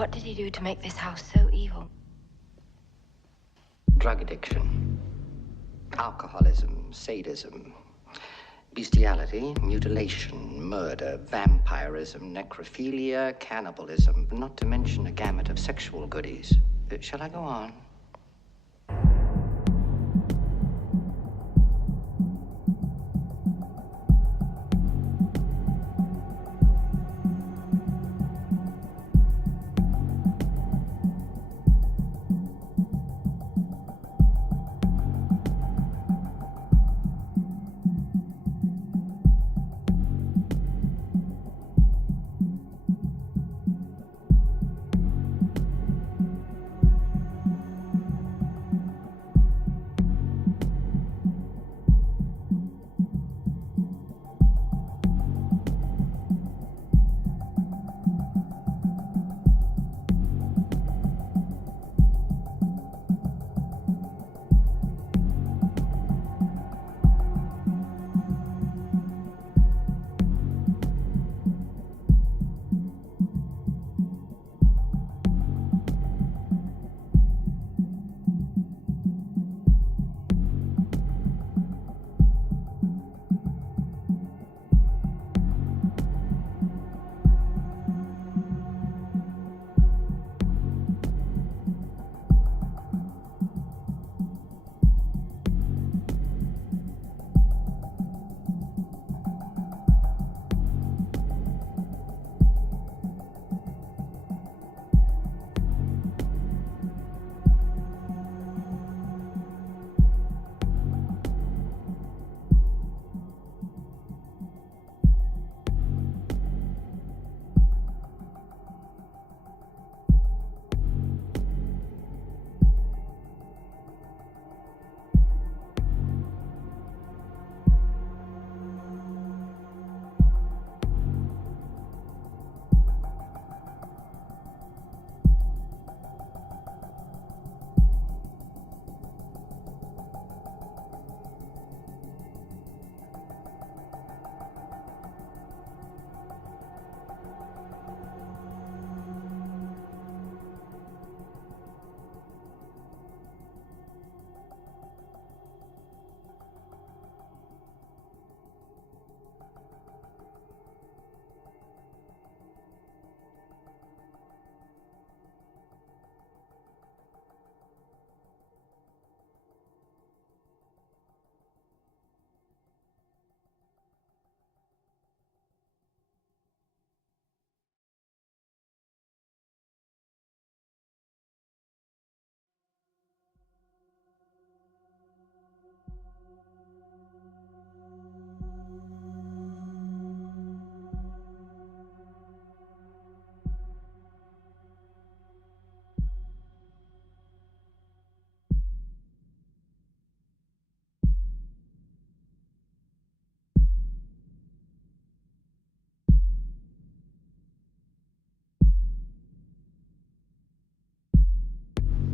What did he do to make this house so evil? Drug addiction, alcoholism, sadism, bestiality, mutilation, murder, vampirism, necrophilia, cannibalism, not to mention a gamut of sexual goodies. Shall I go on?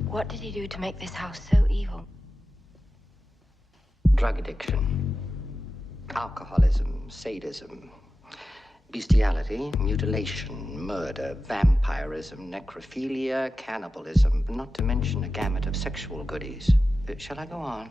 What did he do to make this house so evil? Drug addiction, alcoholism, sadism, bestiality, mutilation, murder, vampirism, necrophilia, cannibalism, not to mention a gamut of sexual goodies. Shall I go on?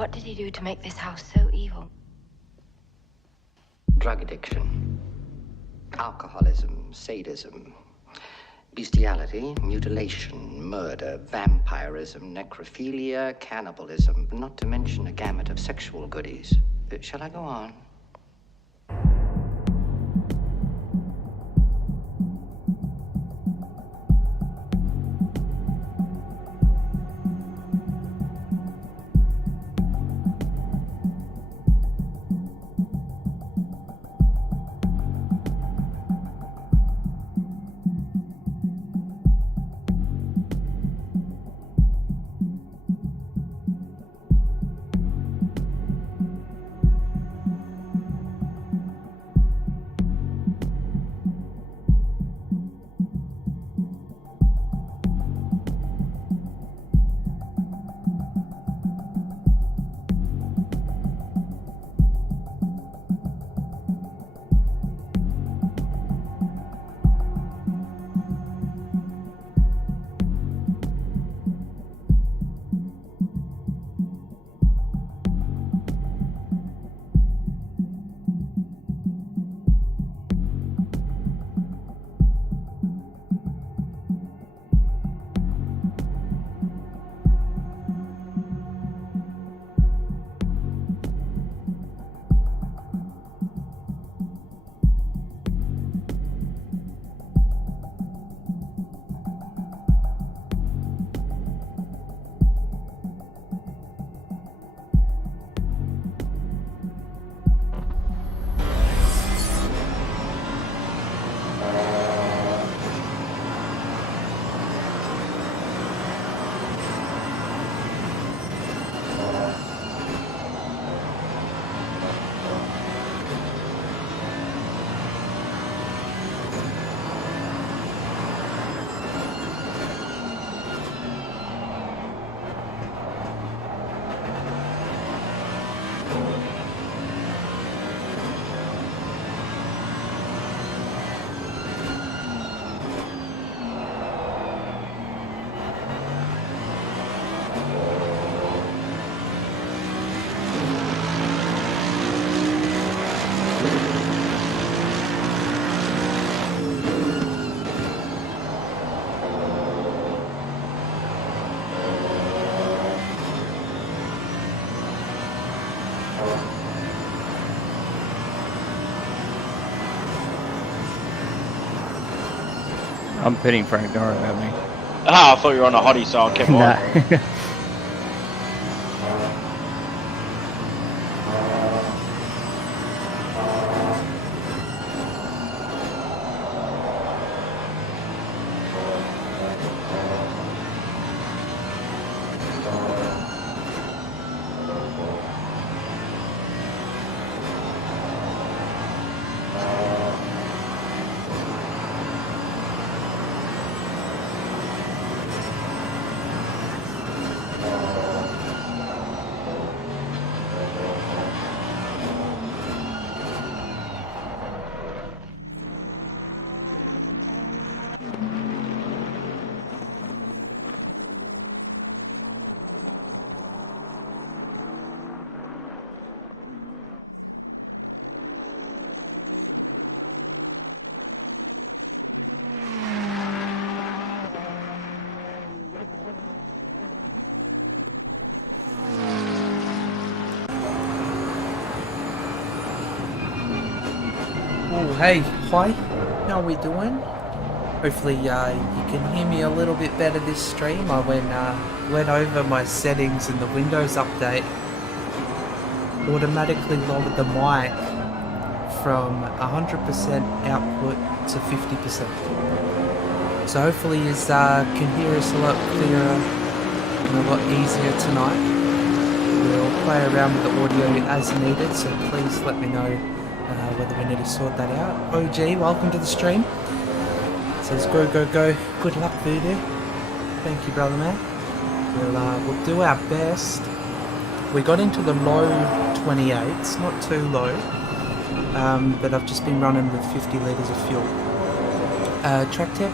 What did he do to make this house so evil? Drug addiction, alcoholism, sadism, bestiality, mutilation, murder, vampirism, necrophilia, cannibalism, not to mention a gamut of sexual goodies. Shall I go on? I'm pitting Frank. Don't worry about me. Ah, I thought you were on a hottie, so I kept on. Nah. Oh, hey, hi, how are we doing? Hopefully you can hear me a little bit better this stream. I went over my settings in the Windows update, automatically lowered the mic from 100% output to 50%. So hopefully you can hear us a lot clearer and a lot easier tonight. We'll play around with the audio as needed, so please let me know whether we need to sort that out. OG, welcome to the stream. It says go, go, go. Good luck, Voodoo. Thank you, brother man. We'll do our best. We got into the low 28s, not too low, but I've just been running with 50 litres of fuel. Track tech,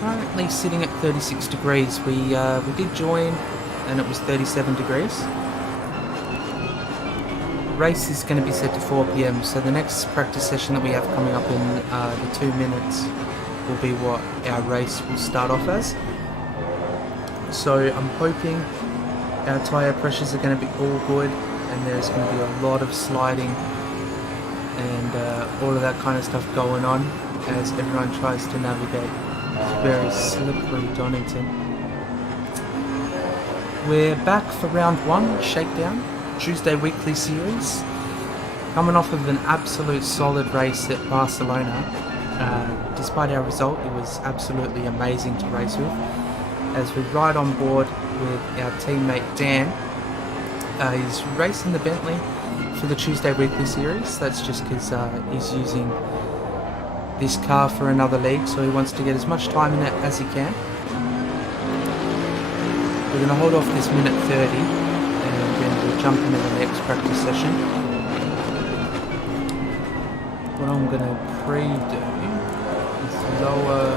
currently sitting at 36 degrees. We did join and it was 37 degrees. race is going to be set to 4 p.m. So the next practice session that we have coming up in the 2 minutes will be what our race will start off as. So I'm hoping our tyre pressures are going to be all good, and there's going to be a lot of sliding and all of that kind of stuff going on as everyone tries to navigate very slippery Donington. We're back for round 1, Shakedown, Tuesday weekly series. Coming off of an absolute solid race at Barcelona. Despite our result, it was absolutely amazing to race with. As we ride on board with our teammate Dan, he's racing the Bentley for the Tuesday weekly series. That's just because he's using this car for another league, so he wants to get as much time in it as he can. We're going to hold off this minute 30 and then we'll jump into the next practice session. What I'm going to pre-do is lower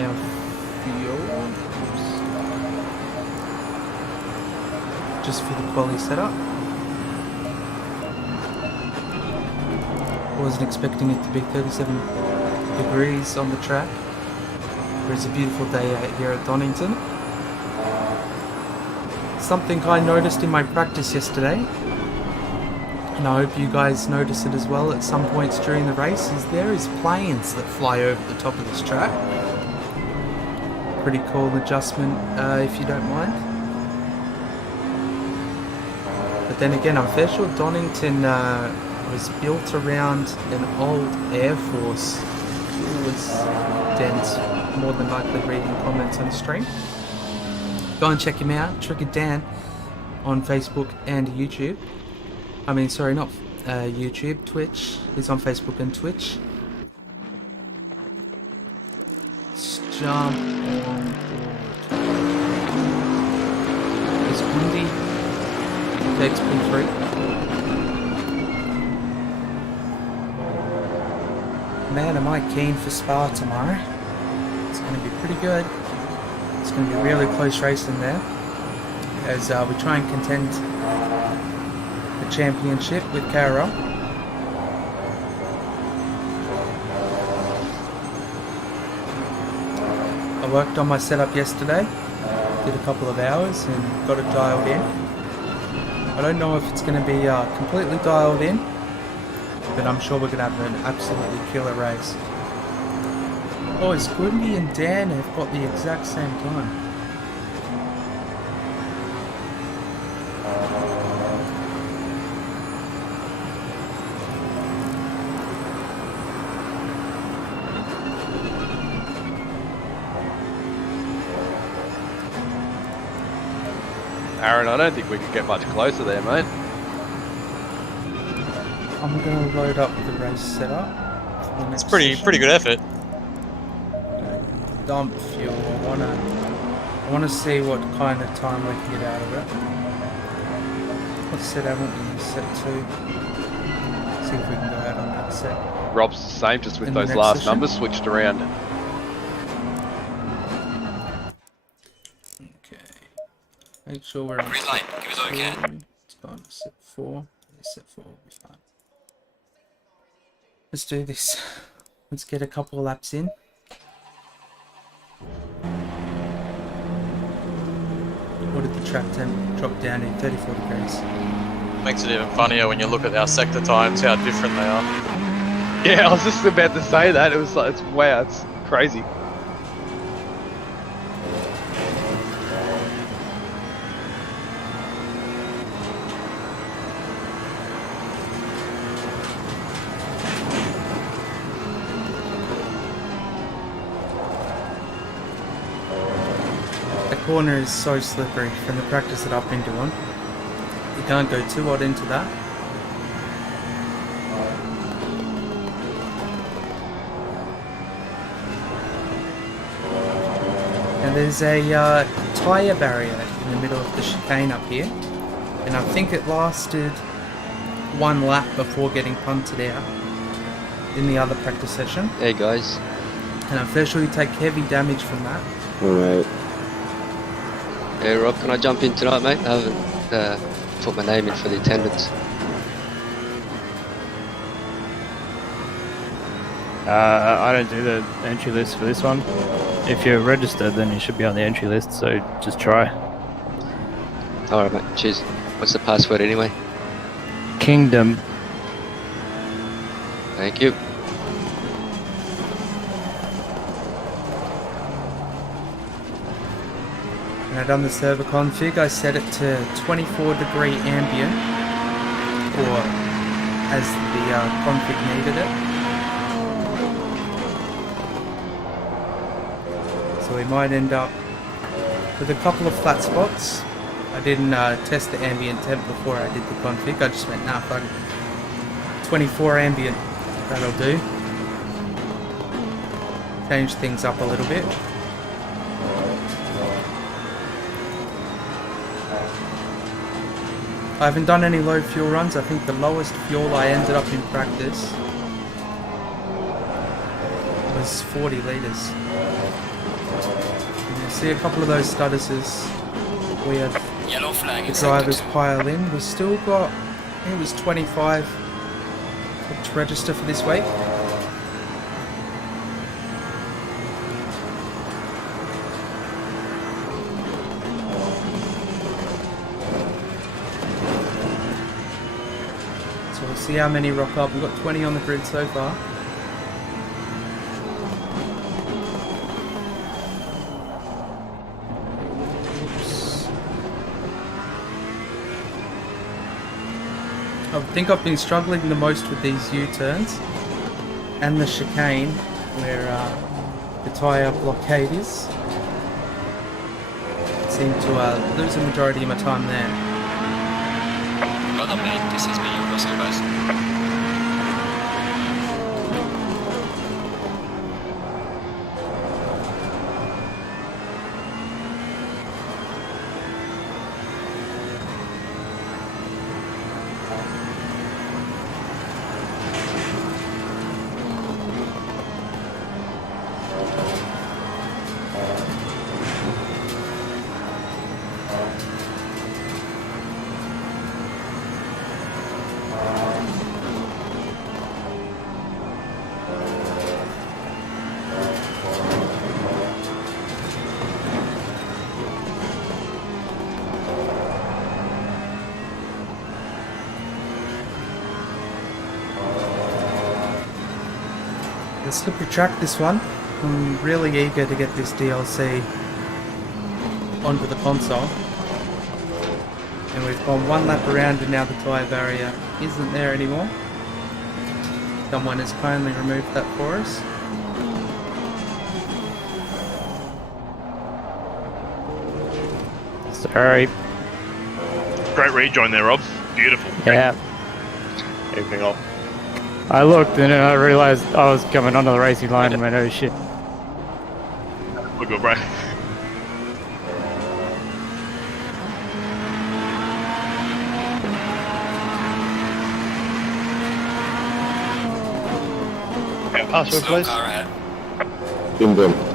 our fuel just for the quali setup. Wasn't expecting it to be 37 degrees on the track, but it's a beautiful day out here at Donington. Something I noticed in my practice yesterday, and I hope you guys notice it as well at some points during the race, is there is planes that fly over the top of this track. Pretty cool adjustment, if you don't mind. But then again, I'm fair sure Donington was built around an old Air Force. It was dense, more than likely reading comments on the stream. Go and check him out, Trigger Dan, on Facebook and YouTube. I mean, sorry, not YouTube, Twitch. He's on Facebook and Twitch. Let's jump on board. There's Windy, XP3. Man, am I keen for Spa tomorrow. It's going to be pretty good. It's going to be a really close racing there as we try and contend the championship with Carol. I worked on my setup yesterday, did a couple of hours and got it dialed in. I don't know if it's going to be completely dialed in, but I'm sure we're going to have an absolutely killer race. Oh, it's Grundy and Dan have got the exact same time. Aaron, I don't think we could get much closer there, mate. I'm going to load up the race setup. For the next It's pretty good effort. Dump fuel. I want to see what kind of time we can get out of it. What set haven't we set to? See if we can go out on that set. Rob's the same, just with In the those next last session? numbers switched around. Okay. Make sure we're on Green light, give us all you can. It's on set 4. Set 4 will be fine. Let's do this. Let's get a couple of laps in. What did the track temp drop down in? 34 degrees. Makes it even funnier when you look at our sector times, how different they are. Yeah, I was just about to say that. It was like, wow, it's crazy. The corner is so slippery from the practice that I've been doing. You can't go too hot into that. And there's a tyre barrier in the middle of the chicane up here. And I think it lasted one lap before getting punted out in the other practice session. Hey guys. And I'm fairly sure you take heavy damage from that. Alright. Hey Rob, can I jump in tonight, mate? I haven't put my name in for the attendance. I don't do the entry list for this one. If you're registered, then you should be on the entry list, so just try. Alright mate, cheers. What's the password anyway? Kingdom. Thank you. When I done the server config, I set it to 24-degree ambient, or as the config needed it. So we might end up with a couple of flat spots. I didn't test the ambient temp before I did the config. I just went, nah, fuck it. 24 ambient, that'll do. Change things up a little bit. I haven't done any low fuel runs. I think the lowest fuel I ended up in practice was 40 litres. And you see a couple of those statuses where the drivers pile in. We've still got, I think it was 25 to register for this week. So we'll see how many rock up. We've got 20 on the grid so far. I think I've been struggling the most with these U-turns and the chicane where the tyre blockade is. I seem to lose the majority of my time there. Got them, mate. This is me, your Russell, guys. A slippery track, this one. I'm really eager to get this DLC onto the console. And we've gone one lap around and now the tyre barrier isn't there anymore. Someone has kindly removed that for us. Sorry. Great rejoin there, Rob. Beautiful. Yeah. Evening off. I looked and then I realised I was coming onto the racing line and went, oh shit. We're good, bro. Password, please. Boom boom.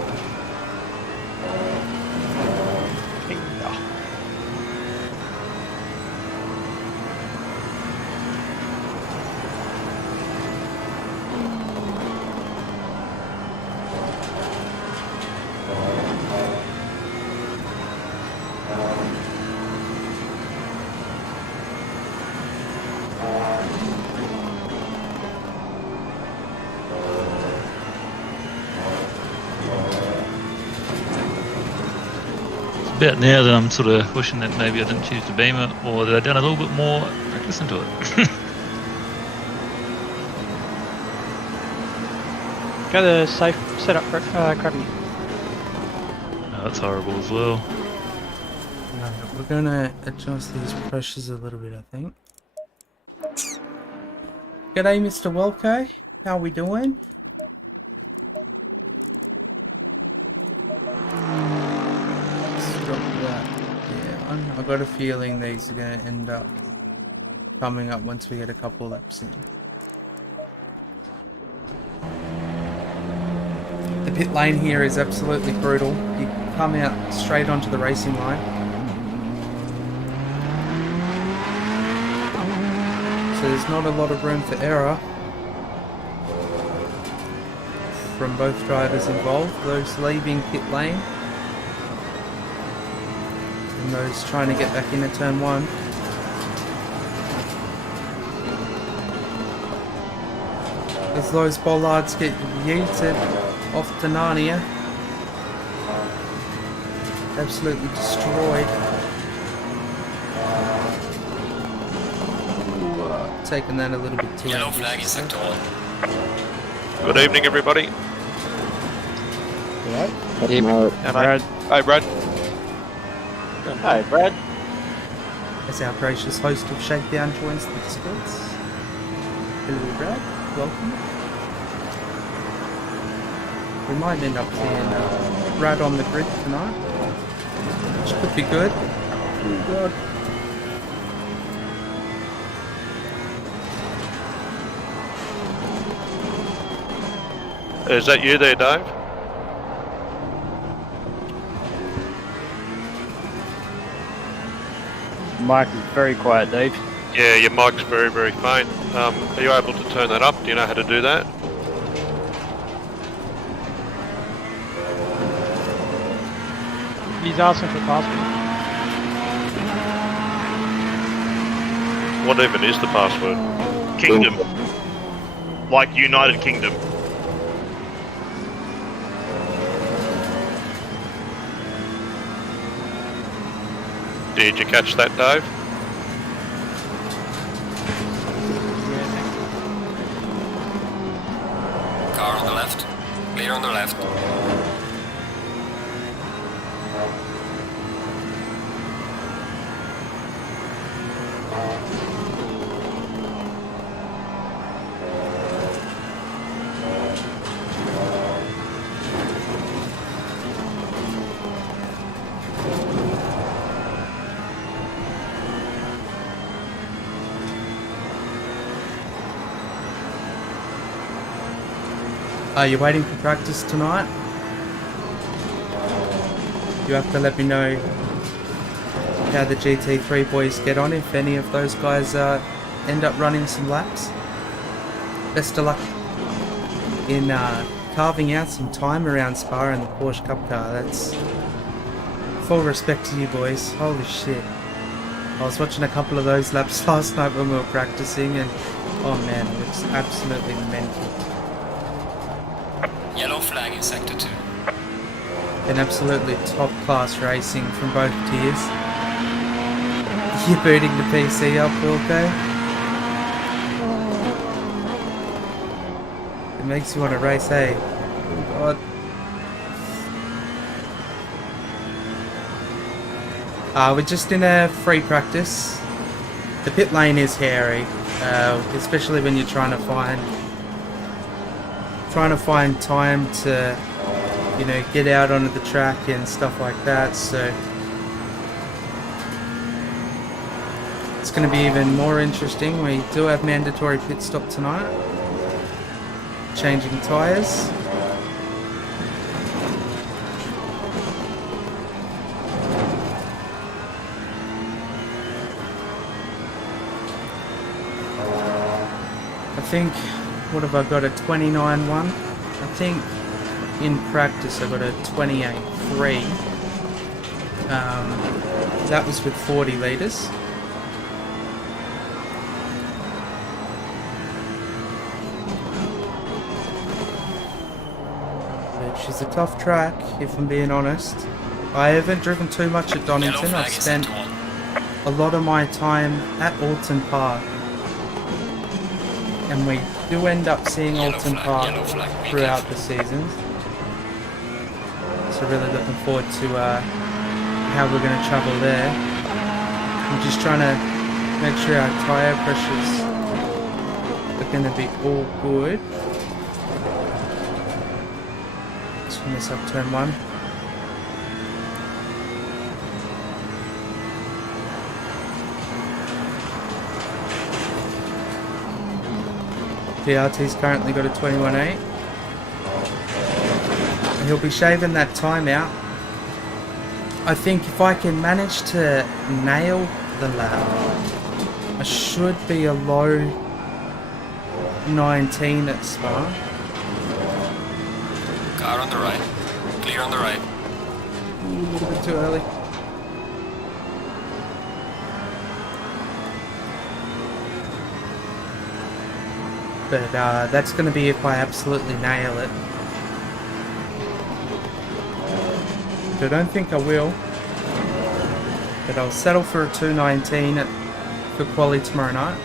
About now that I'm sort of wishing that maybe I didn't choose to beam it, or that I'd done a little bit more practice into it. Go the safe setup, Krabby. No, that's horrible as well. No, we're gonna adjust these pressures a little bit, I think. G'day, Mr. Welko. How we doing? I've got a feeling these are going to end up coming up once we get a couple laps in. The pit lane here is absolutely brutal. You come out straight onto the racing line. So there's not a lot of room for error from both drivers involved, those leaving pit lane and those trying to get back into turn 1. As those bollards get yeeted off to Narnia, absolutely destroyed. Taking that a little bit too Yellow flag in sector 1. Good evening, everybody. Hey, Brad. Hi, Brad. Hi, Brad. As our gracious host of Shakedown joins the Discords. Hello, Brad. Welcome. We might end up seeing Brad on the grid tonight, which could be good. Oh god. Is that you there, Dave? Mike is very quiet, Dave. Yeah, your mic's very, very faint. Are you able to turn that up? Do you know how to do that? He's asking for password. What even is the password? Kingdom. Like United Kingdom. Did you catch that, Dave? Car on the left. Clear on the left. Are you waiting for practice tonight? You have to let me know how the GT3 boys get on, if any of those guys end up running some laps. Best of luck in carving out some time around Spa in the Porsche Cup car. That's full respect to you boys. Holy shit. I was watching a couple of those laps last night when we were practicing and oh man, it looks absolutely mental. Yellow flag in sector 2. Been absolutely top class racing from both tiers. You're booting the PC up, Wilco. It makes you want to race, hey? Oh god. We're just in a free practice. The pit lane is hairy, especially when you're trying to find time to, you know, get out onto the track and stuff like that, so it's going to be even more interesting. We do have mandatory pit stop tonight, changing tyres. I think, what have I got, a 29.1? I think in practice I got a 28.3. That was with 40 litres. Which is a tough track, if I'm being honest. I haven't driven too much at Donington. I've spent a lot of my time at Alton Park. And we do end up seeing Alton Park throughout the seasons. So really looking forward to how we're going to travel there. I'm just trying to make sure our tyre pressures are going to be all good. Let's turn this up turn 1. PRT's currently got a 21.8. And he'll be shaving that time out. I think if I can manage to nail the lap I should be a low 19 at Spa. Car on the right. Clear on the right. A little bit too early. But that's going to be if I absolutely nail it. But I don't think I will. But I'll settle for a 219 for quali tomorrow night.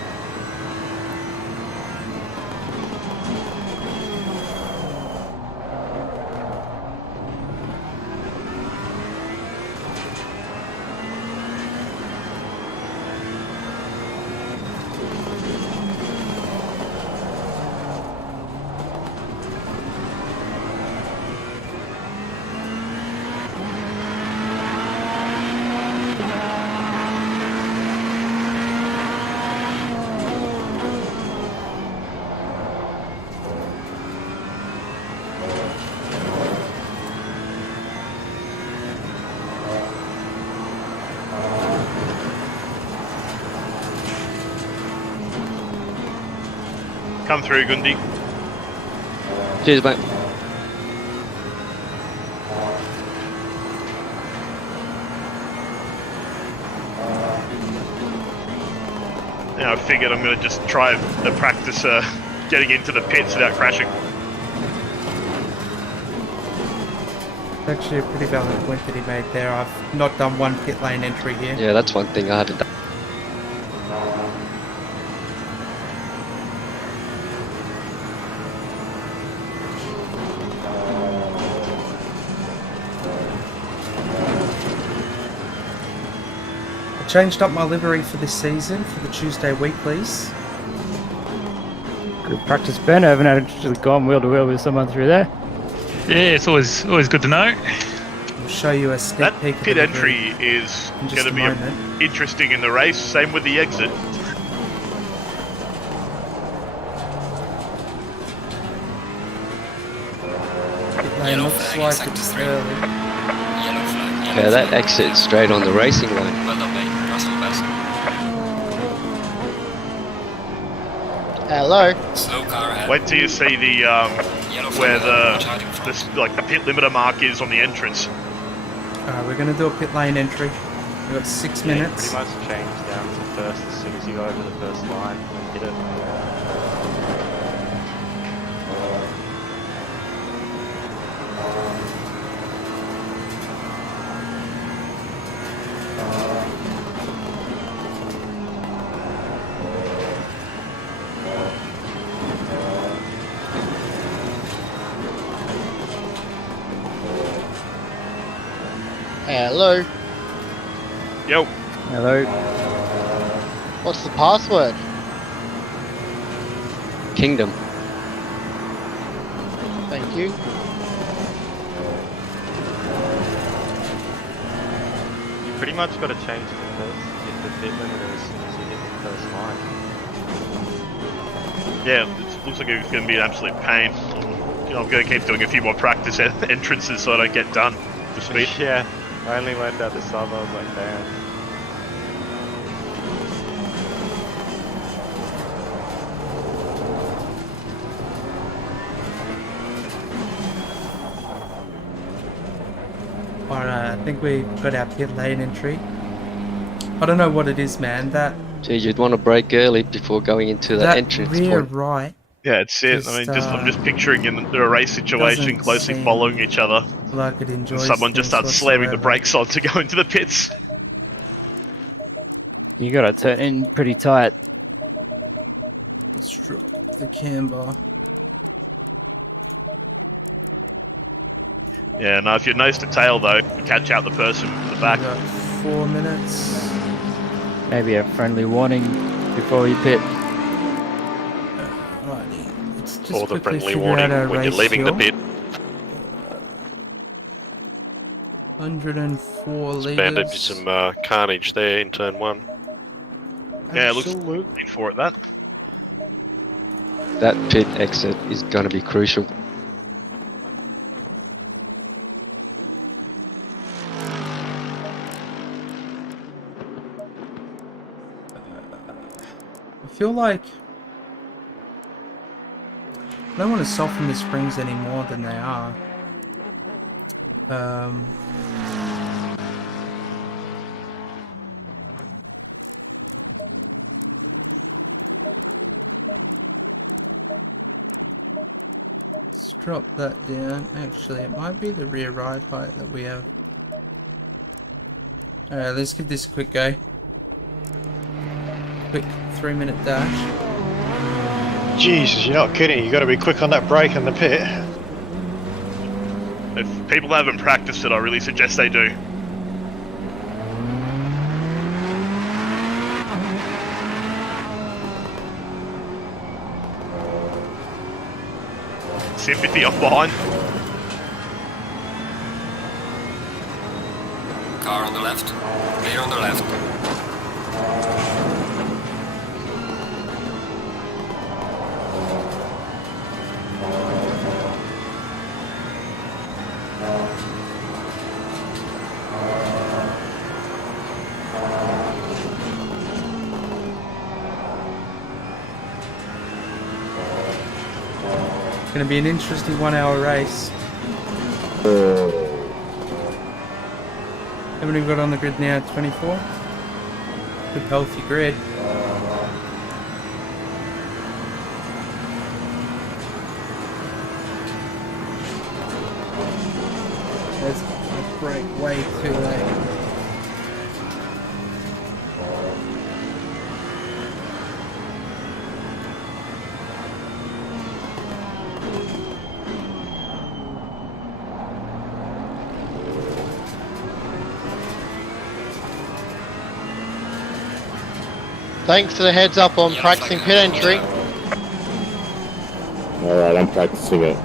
Come through, Gundy. Cheers, mate. Yeah, I figured I'm going to just try the practice getting into the pits without crashing. It's actually a pretty valid point that he made there. I've not done one pit lane entry here. Yeah, that's one thing I haven't done. Changed up my livery for this season for the Tuesday weeklies. Good practice, Ben. I haven't actually gone wheel to wheel with someone through there. Yeah, it's always good to know. I'll show you a sneak That peek of pit the entry livery is in just going to a be moment. interesting in the race. Same with the exit. Pit lane Yellow looks flag in like sector it's 3. early. Yellow flag. Yeah, that exits straight on the racing line. Well done, mate. Russell best. Hello. Slow car ahead. Wait till you see the Yellow where flag watch out in front. the pit limiter mark is on the entrance. Alright, we're going to do a pit lane entry. We've got 6 minutes. Pretty much change down to first as soon as you go over the first line and hit it. Hello. Yo. Hello. What's the password? Kingdom. Thank you. You pretty much got to change to first, hit the pit limiter as soon as you hit the first line. Yeah, it looks like it's going to be an absolute pain. I'm going to keep doing a few more practice entrances so I don't get done for speed. Yeah, I only learned out the sub, I was like, damn. Alright, I think we got our pit lane entry. I don't know what it is, man. That Gee, you'd want to brake early before going into the entrance rear point. right Yeah, it's it. I mean, I'm just picturing in a race situation, doesn't closely seem following each other. like it And enjoys someone just things starts slamming the whatsoever. brakes on to go into the pits. You got to turn in pretty tight. Let's drop the camber. Yeah, no, if you're nose to tail though, you catch out the person in the back. We've got 4 minutes. Maybe a friendly warning before you pit. Alrighty, let's just Or the quickly friendly figure warning out our when you're race leaving the fuel. pit. 104 It's bound to be litres. some carnage there in turn 1. Yeah, it looks Absolute. for it, that. That pit exit is going to be crucial. feel like I don't want to soften the springs any more than they are. Let's drop that down. Actually, it might be the rear ride height that we have. Alright, let's give this a quick go. Quick 3-minute dash. Jesus, you're not kidding. You got to be quick on that brake in the pit. If people haven't practiced it, I really suggest they do. Sympathy off behind. Car on the left. Clear on the left. It's going to be an interesting 1-hour race. How many we've got on the grid now? 24? Good healthy grid. Let's brake way too late. Thanks to the heads up on practicing pit entry. Alright, I'm practicing it.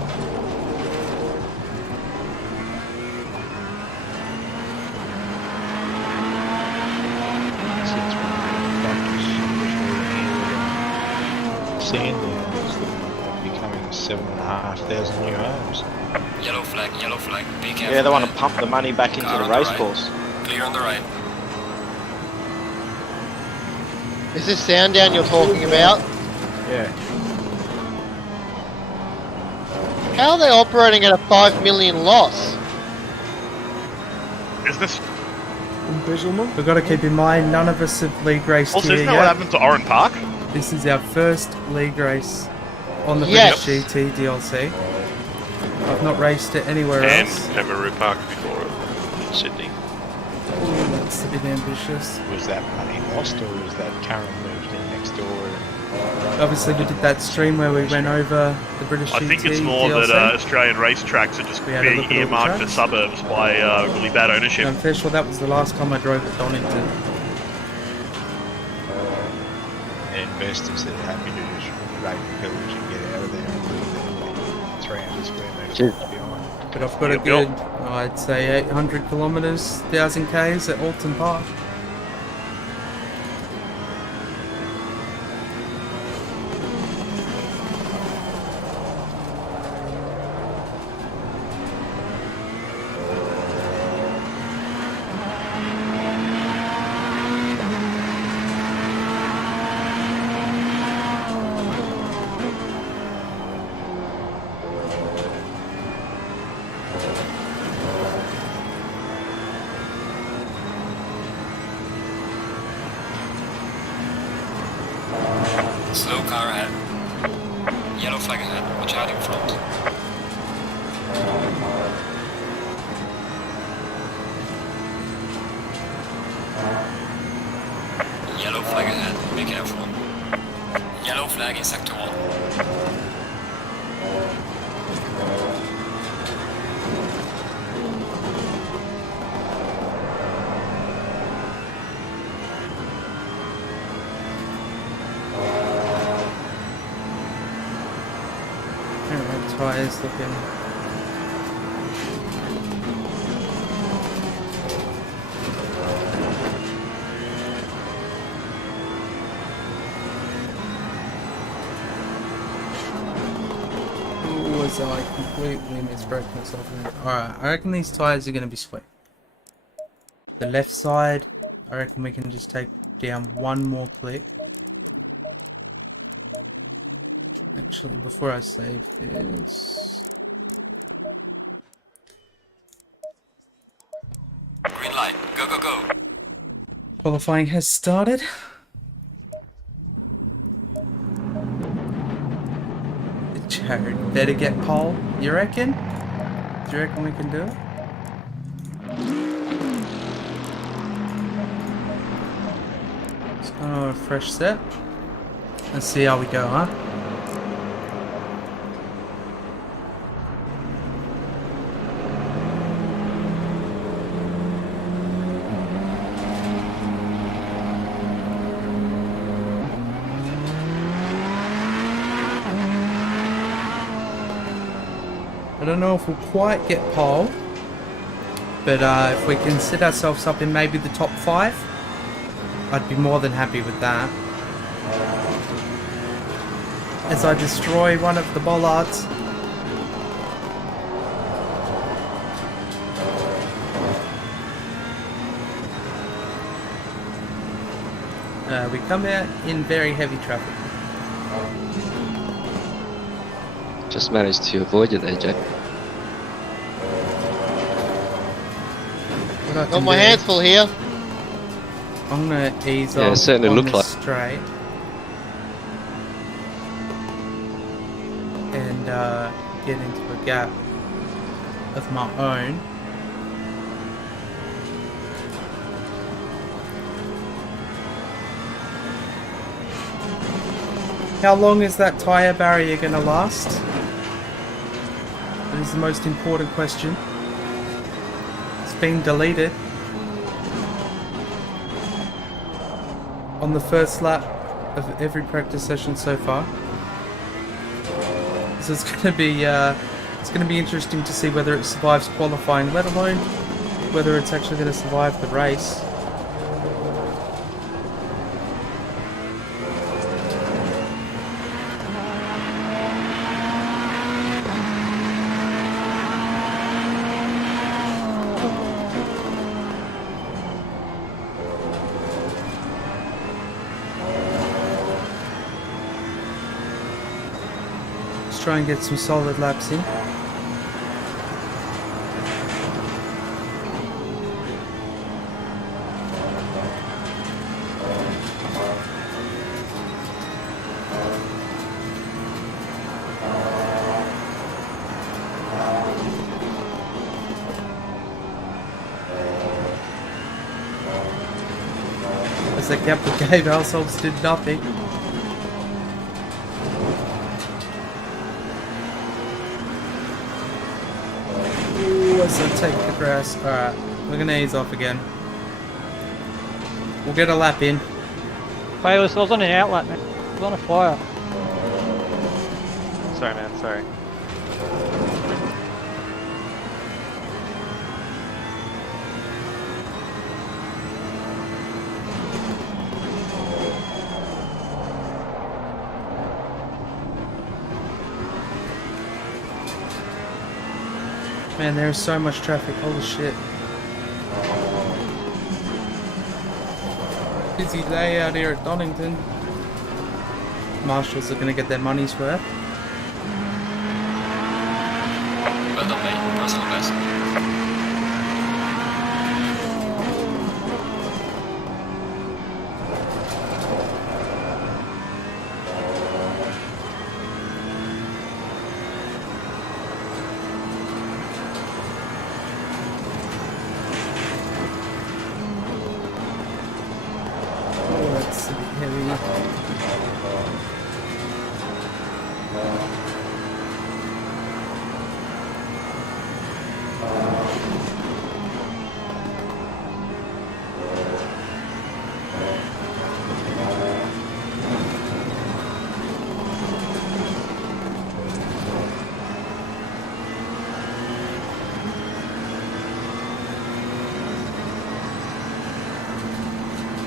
Becoming 7,500 new homes. Yellow flag, be careful. Yeah, they want to pump the money back into the race course. Clear on the right. Is this sound down you're talking about? Yeah. How are they operating at a 5 million loss? Is this... Embezzlement? We've got to keep in mind, none of us have league raced Also, here isn't that yet. what happened to Oran Park? This is our first league race on the Yes. British GT DLC. I've not raced it anywhere else. And Kangaroo Park before it in Sydney. Ooh, that's a bit ambitious. Was that money lost or was that Karen moved in next door? Obviously we did that stream where we went over the British GT I think it's more DLC. that Australian racetracks are just We had a being look at all the earmarked for tracks. suburbs by really bad ownership. I'm fair sure that was the last time I drove at Donington. Investors that are happy to just raid the village and get out of there and leave their 300 square metres behind. But I've got a good, I'd say 800 kilometres, 1,000 k's at Alton Park. Slow car ahead. Yellow flag ahead. Watch out in front. Yellow flag ahead. Be careful. Yellow flag in sector 1. Tyres looking. Ooh, as I completely misbroke myself. Alright, I reckon these tyres are going to be sweet. The left side, I reckon we can just take down one more click. Actually, before I save this... Green light. Go, go, go. Qualifying has started. Jared, better get pole. You reckon? Do you reckon we can do it? Let's go on a fresh set. Let's see how we go, huh? I don't know if we'll quite get pole, but if we can set ourselves up in maybe the top 5, I'd be more than happy with that. As I destroy one of the bollards. We come out in very heavy traffic. Just managed to avoid it there, Jack. Got my hands full here. I'm gonna ease Yeah, off it certainly on looked the like. straight and get into a gap of my own. How long is that tyre barrier gonna last? That is the most important question. It's been deleted on the first lap of every practice session so far. So it's gonna be interesting to see whether it survives qualifying, let alone whether it's actually gonna survive the race. Try and get some solid laps in. As they kept the game, ourselves did nothing. So take the grass. Alright, we're gonna ease off again. We'll get a lap in. Bayless, I was on an outlet, man. I was on a fire. Sorry, man. Sorry. Man, there is so much traffic. Holy shit. Busy day out here at Donington. Marshals are going to get their money's worth. Well done, mate. Personal best.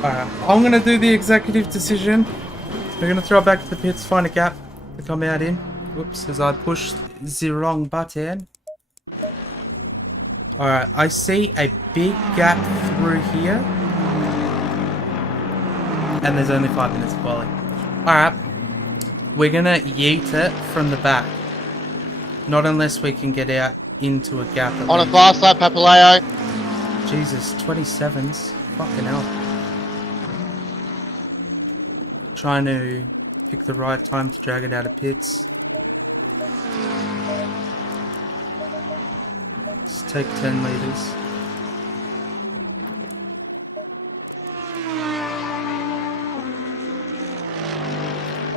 Alright, I'm gonna do the executive decision. We're gonna throw it back to the pits, find a gap to come out in. Whoops, as I push the wrong button. Alright, I see a big gap through here. And there's only 5 minutes of quality. Alright, We're gonna yeet it from the back. Not unless we can get out into a gap. On a fast lap, Papaleo. Jesus, 27s. Fucking hell. Trying to pick the right time to drag it out of pits. Let's take 10 litres.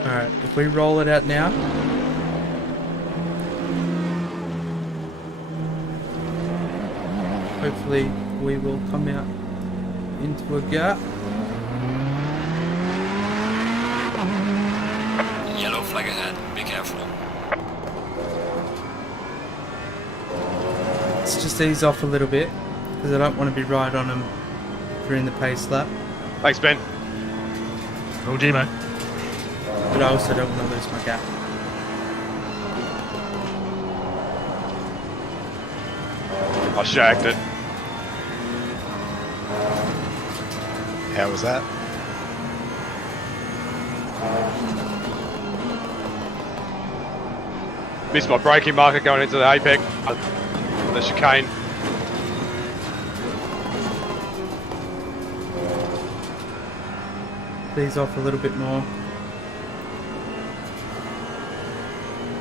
Alright, if we roll it out now. Hopefully we will come out into a gap. Yellow flag ahead, be careful. Let's just ease off a little bit, because I don't want to be right on them during the pace lap. Thanks, Ben. Roll G, mate. But I also don't want to lose my gap. I shagged it. How was that? Missed my braking marker going into the apex. The chicane. Ease off a little bit more.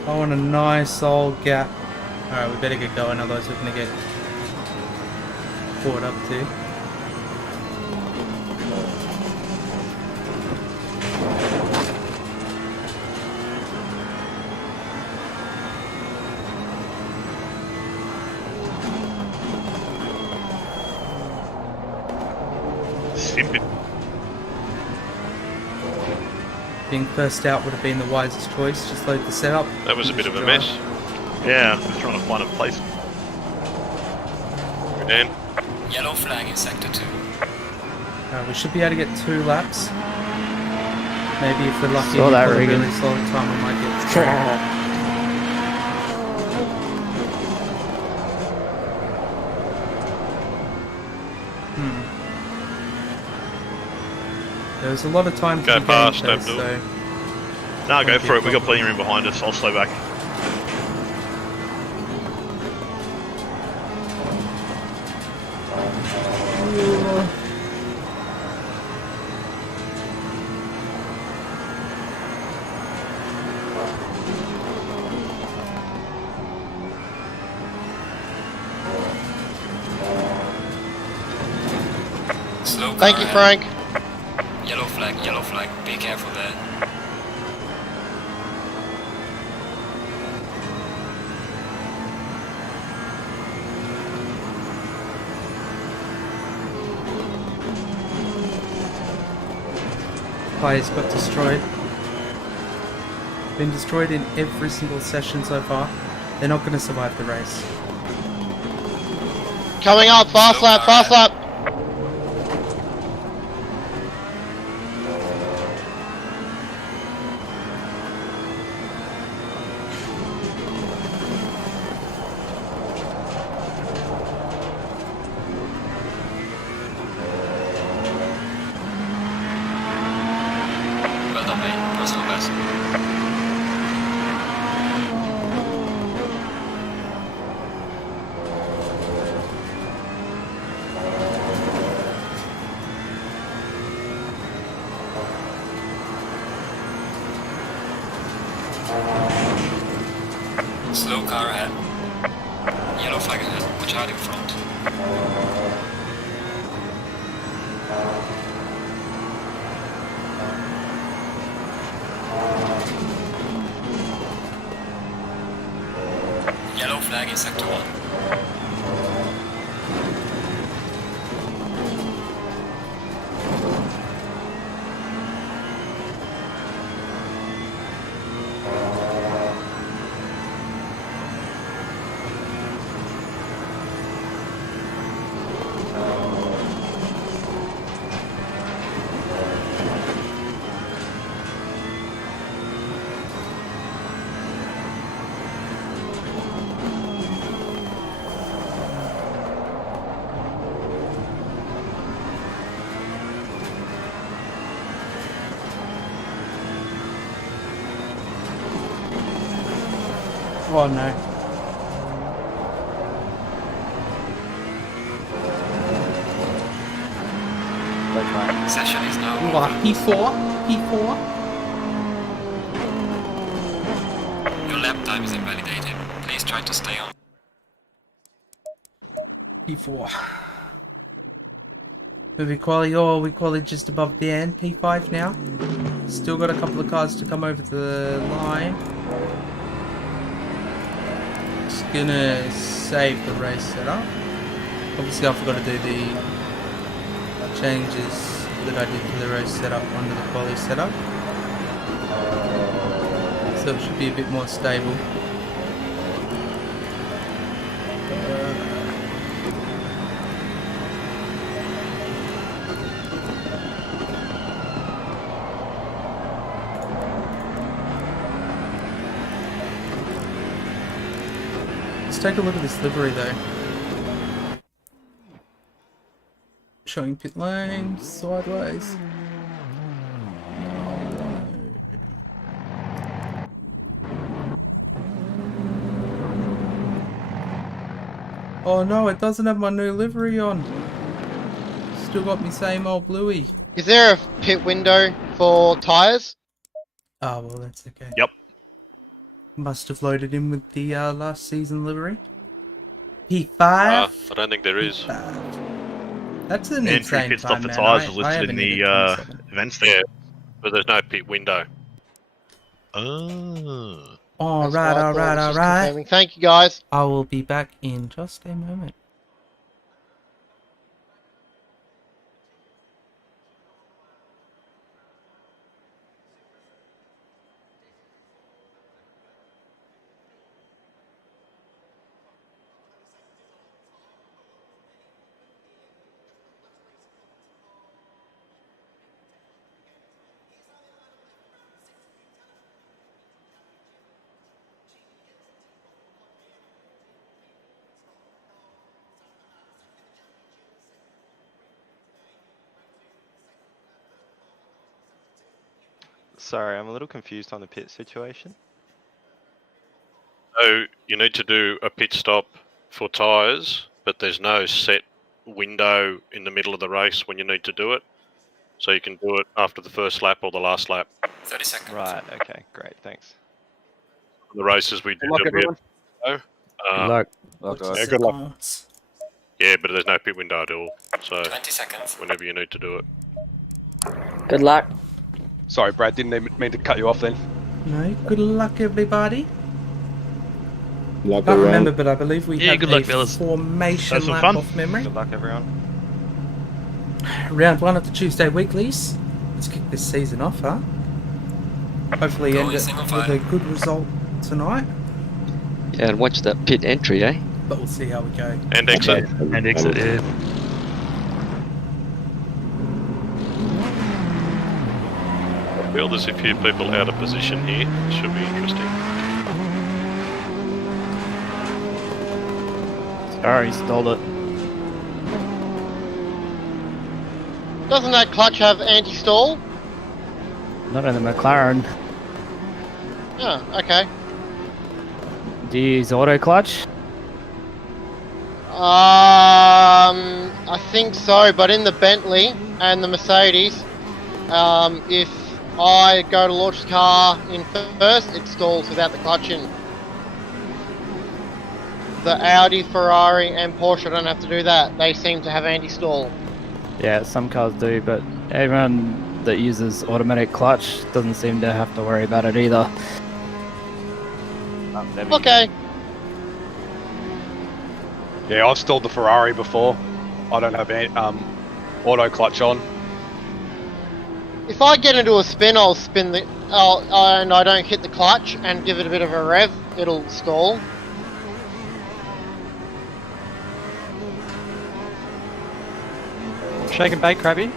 I want a nice old gap. Alright, we better get going, otherwise we're going to get caught up too. Simping. Being first out would have been the wisest choice. Just load the setup. That was a bit of a mess. Yeah, I'm trying to find a place. We're down. Yellow flag in sector 2. We should be able to get 2 laps. Maybe if we're lucky Saw and that, we've got a Regan. really slow time, we might get 3. There was a lot of time to Go be fast, gained, don't though, do it. so No, go for it. We got plenty of room behind us. I'll slow back. Slow car Thank you, ahead. Frank. Yellow flag, be careful there. Players got destroyed. Been destroyed in every single session so far. They're not going to survive the race. Coming up, fast Slow lap, car fast ahead. lap. Well done, mate. Personal best. Slow car ahead. Yellow flag ahead. Watch out in front. Yellow flag in sector 1. Oh no. Session is now What? over. P4? P4? Your lap time is invalidated. Please try to stay on. P4. We quali just above the end. P5 now. Still got a couple of cars to come over the line. Just gonna save the race setup. Obviously I forgot to do the changes that I did to the race setup under the quali setup. So it should be a bit more stable. Let's take a look at this livery though. Showing pit lane, sideways. Oh no, it doesn't have my new livery on. Still got me same old bluey. Is there a pit window for tyres? Oh well, that's okay. Yep. Must have loaded in with the last season livery. P5. I don't think there is. That's an Entry insane pit stop time, for man. tyres I was listed in haven't hit the a 27. events thing. Yeah, but there's no pit window. Oh. Alright, alright. Confirming. Thank you, guys. I will be back in just a moment. Sorry, I'm a little confused on the pit situation. So you need to do a pit stop for tyres, but there's no set window in the middle of the race when you need to do it. So you can do it after the first lap or the last lap. 30 seconds. Right, okay, great, thanks. The races we did. Good luck, everyone. Good luck. Yeah, good luck. Yeah, but there's no pit window at all. So 20 seconds. whenever you need to do it. Good luck. Sorry, Brad, didn't mean to cut you off then. No, good luck everybody. Luck Can't around. remember, but I believe we have good luck, a fellas. formation Have some lap fun. off memory. Good luck, everyone. Round 1 of the Tuesday weeklies. Let's kick this season off, huh? Hopefully Go end in it single with file. a good result tonight. Yeah, and watch that pit entry, eh? But we'll see how we go. And exit. And exit, yeah. I feel there's a few people out of position here. Should be interesting. Sorry, stalled it. Doesn't that clutch have anti-stall? Not in the McLaren. Oh, okay. Do you use auto clutch? I think so, but in the Bentley and the Mercedes, if I go to launch the car in first, it stalls without the clutch in. The Audi, Ferrari and Porsche don't have to do that. They seem to have anti-stall. Yeah, some cars do, but everyone that uses automatic clutch doesn't seem to have to worry about it either. Okay. Yeah, I've stalled the Ferrari before. I don't have any auto clutch on. If I get into a spin, I'll spin the... and I don't hit the clutch and give it a bit of a rev, it'll stall. Shake and bake, Krabby.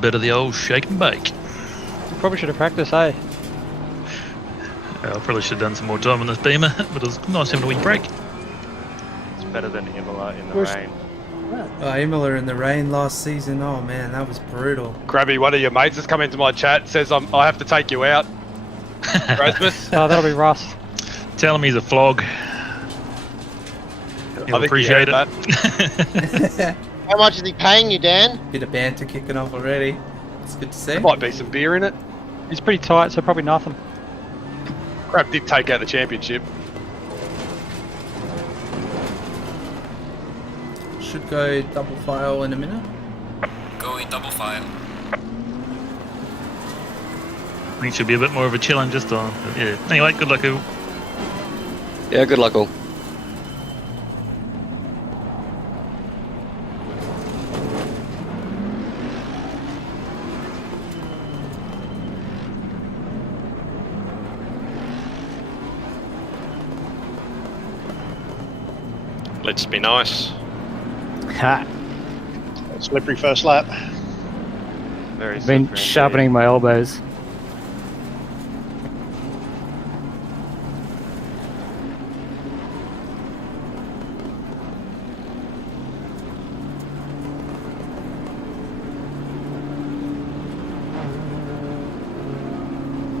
Bit of the old shake and bake. You probably should have practiced, eh? I probably should have done some more time on this Beamer, but it was nice having a wee break. It's better than Imola in the Where's- rain. Imola in the rain last season. Oh man, that was brutal. Grabby, one of your mates has come into my chat, says I have to take you out. Oh, that'll be Ross. Tell him he's a flog. He'll I think he appreciate heard it. How much is he paying you, Dan? Bit of banter kicking off already. It's good to see. There might be some beer in it. He's pretty tight, so probably nothing. Crap did take out the championship. Should go double file in a minute. Go in double file. I think it should be a bit more of a challenge this time. But yeah. Anyway, good luck, all. Yeah, good luck all. Let's be nice. Ha! Slippery first lap. Very I've been slippery sharpening my elbows.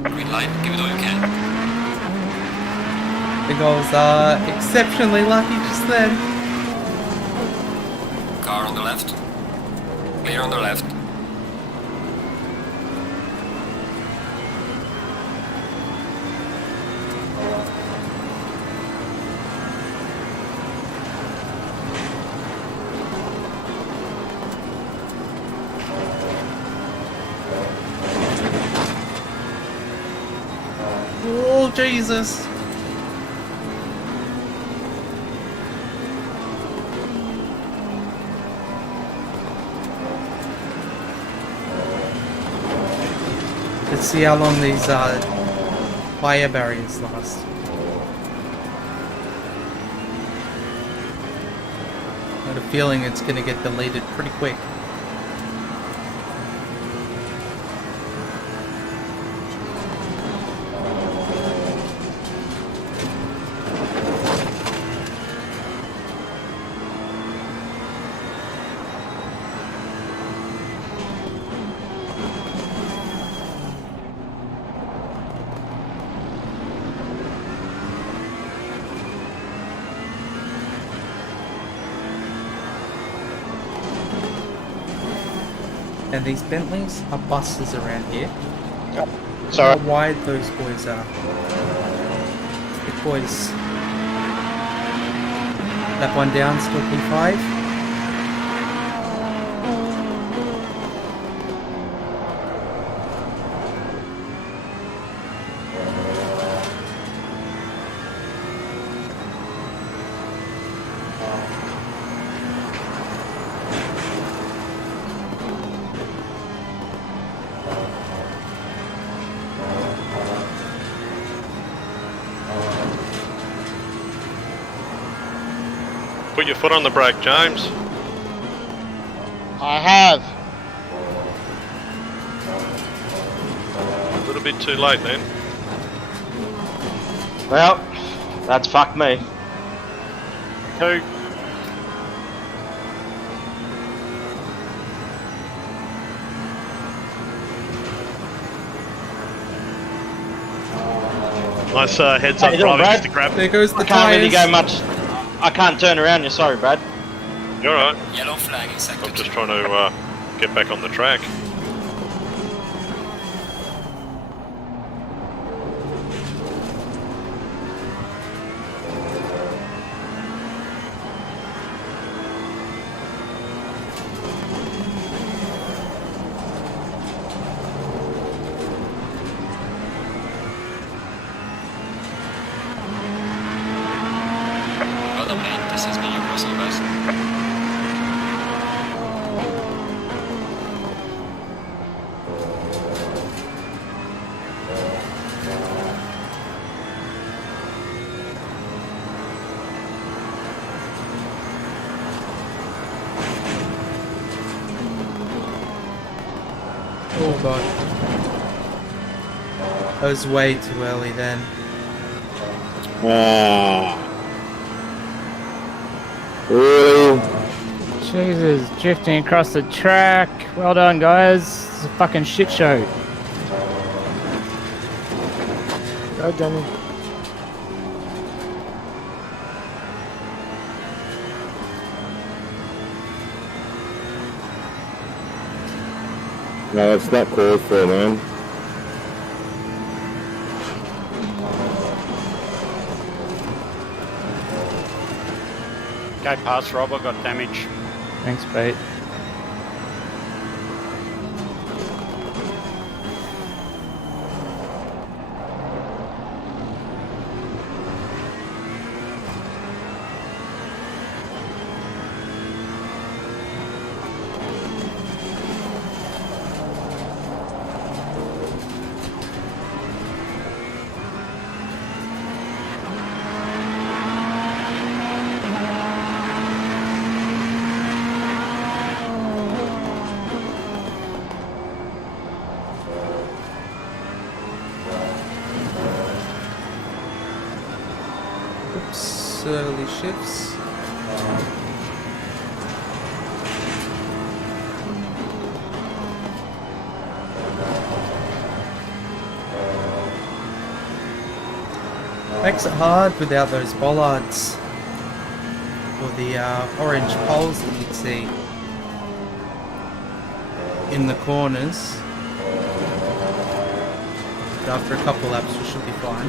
Green light, give it all you can. The goals are exceptionally lucky just then. Car on the left. Clear on the left. Oh, Jesus. Let's see how long these fire barriers last. I have a feeling it's going to get deleted pretty quick. And these Bentleys are buses around here. Sorry. How wide those boys are. Big boys. That one down, still P5. Put your foot on the brake, James. I have. A little bit too late then. Well, that's fucked me. Two. Nice heads up How you doing, driving, Brad? Mr. Crab. There goes the I can't really tires. go much. I can't turn around. You're sorry, Brad. You're alright. Yellow flag in sector I'm just 2. trying to get back on the track. Well done, mate. This has been your personal best. Oh god. That was way too early then. Really? Jesus, drifting across the track. Well done, guys. It's a fucking shit show. Go, Johnny. No, it's not called for, man. Go past Rob, I got damage. Thanks, Pete. Oops, early shifts. Makes it hard without those bollards or the orange poles that you'd see in the corners. But after a couple laps we should be fine.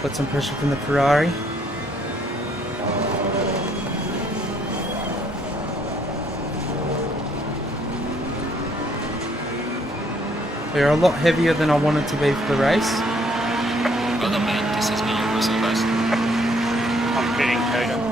Put some pressure from the Ferrari. They're a lot heavier than I wanted to be for the race. Well done, man. This has been your racing best. I'm pitting, Coda.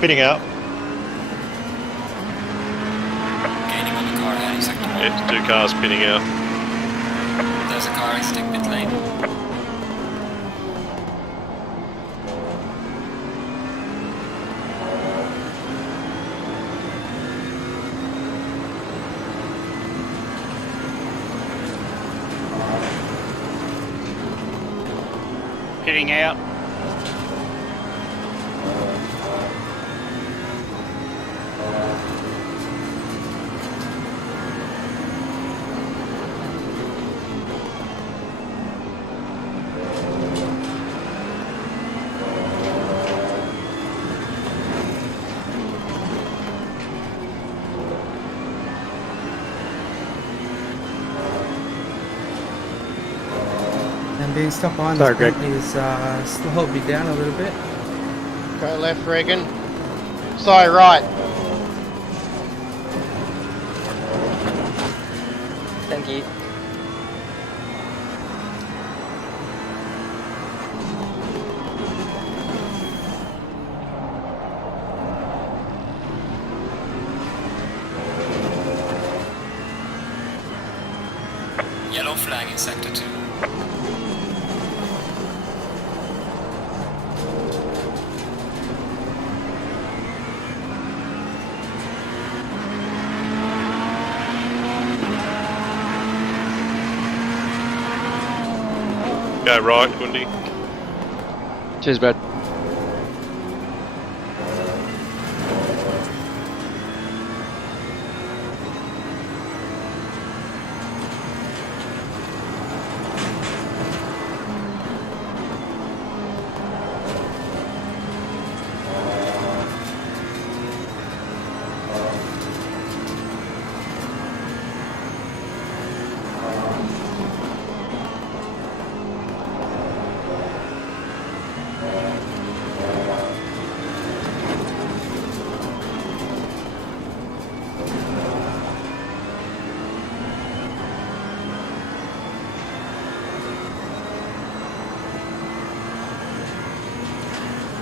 Pitting out. Gaining on the car heading sector 1. Yeah, 2 cars pitting out. There's a car exiting pit lane. Pitting out. And being stuck behind this Bentley is slowed me down a little bit. Go left, Regan. Sorry, right. Thank you. in Sector 2. Go right, Gundy. Cheers, Brad.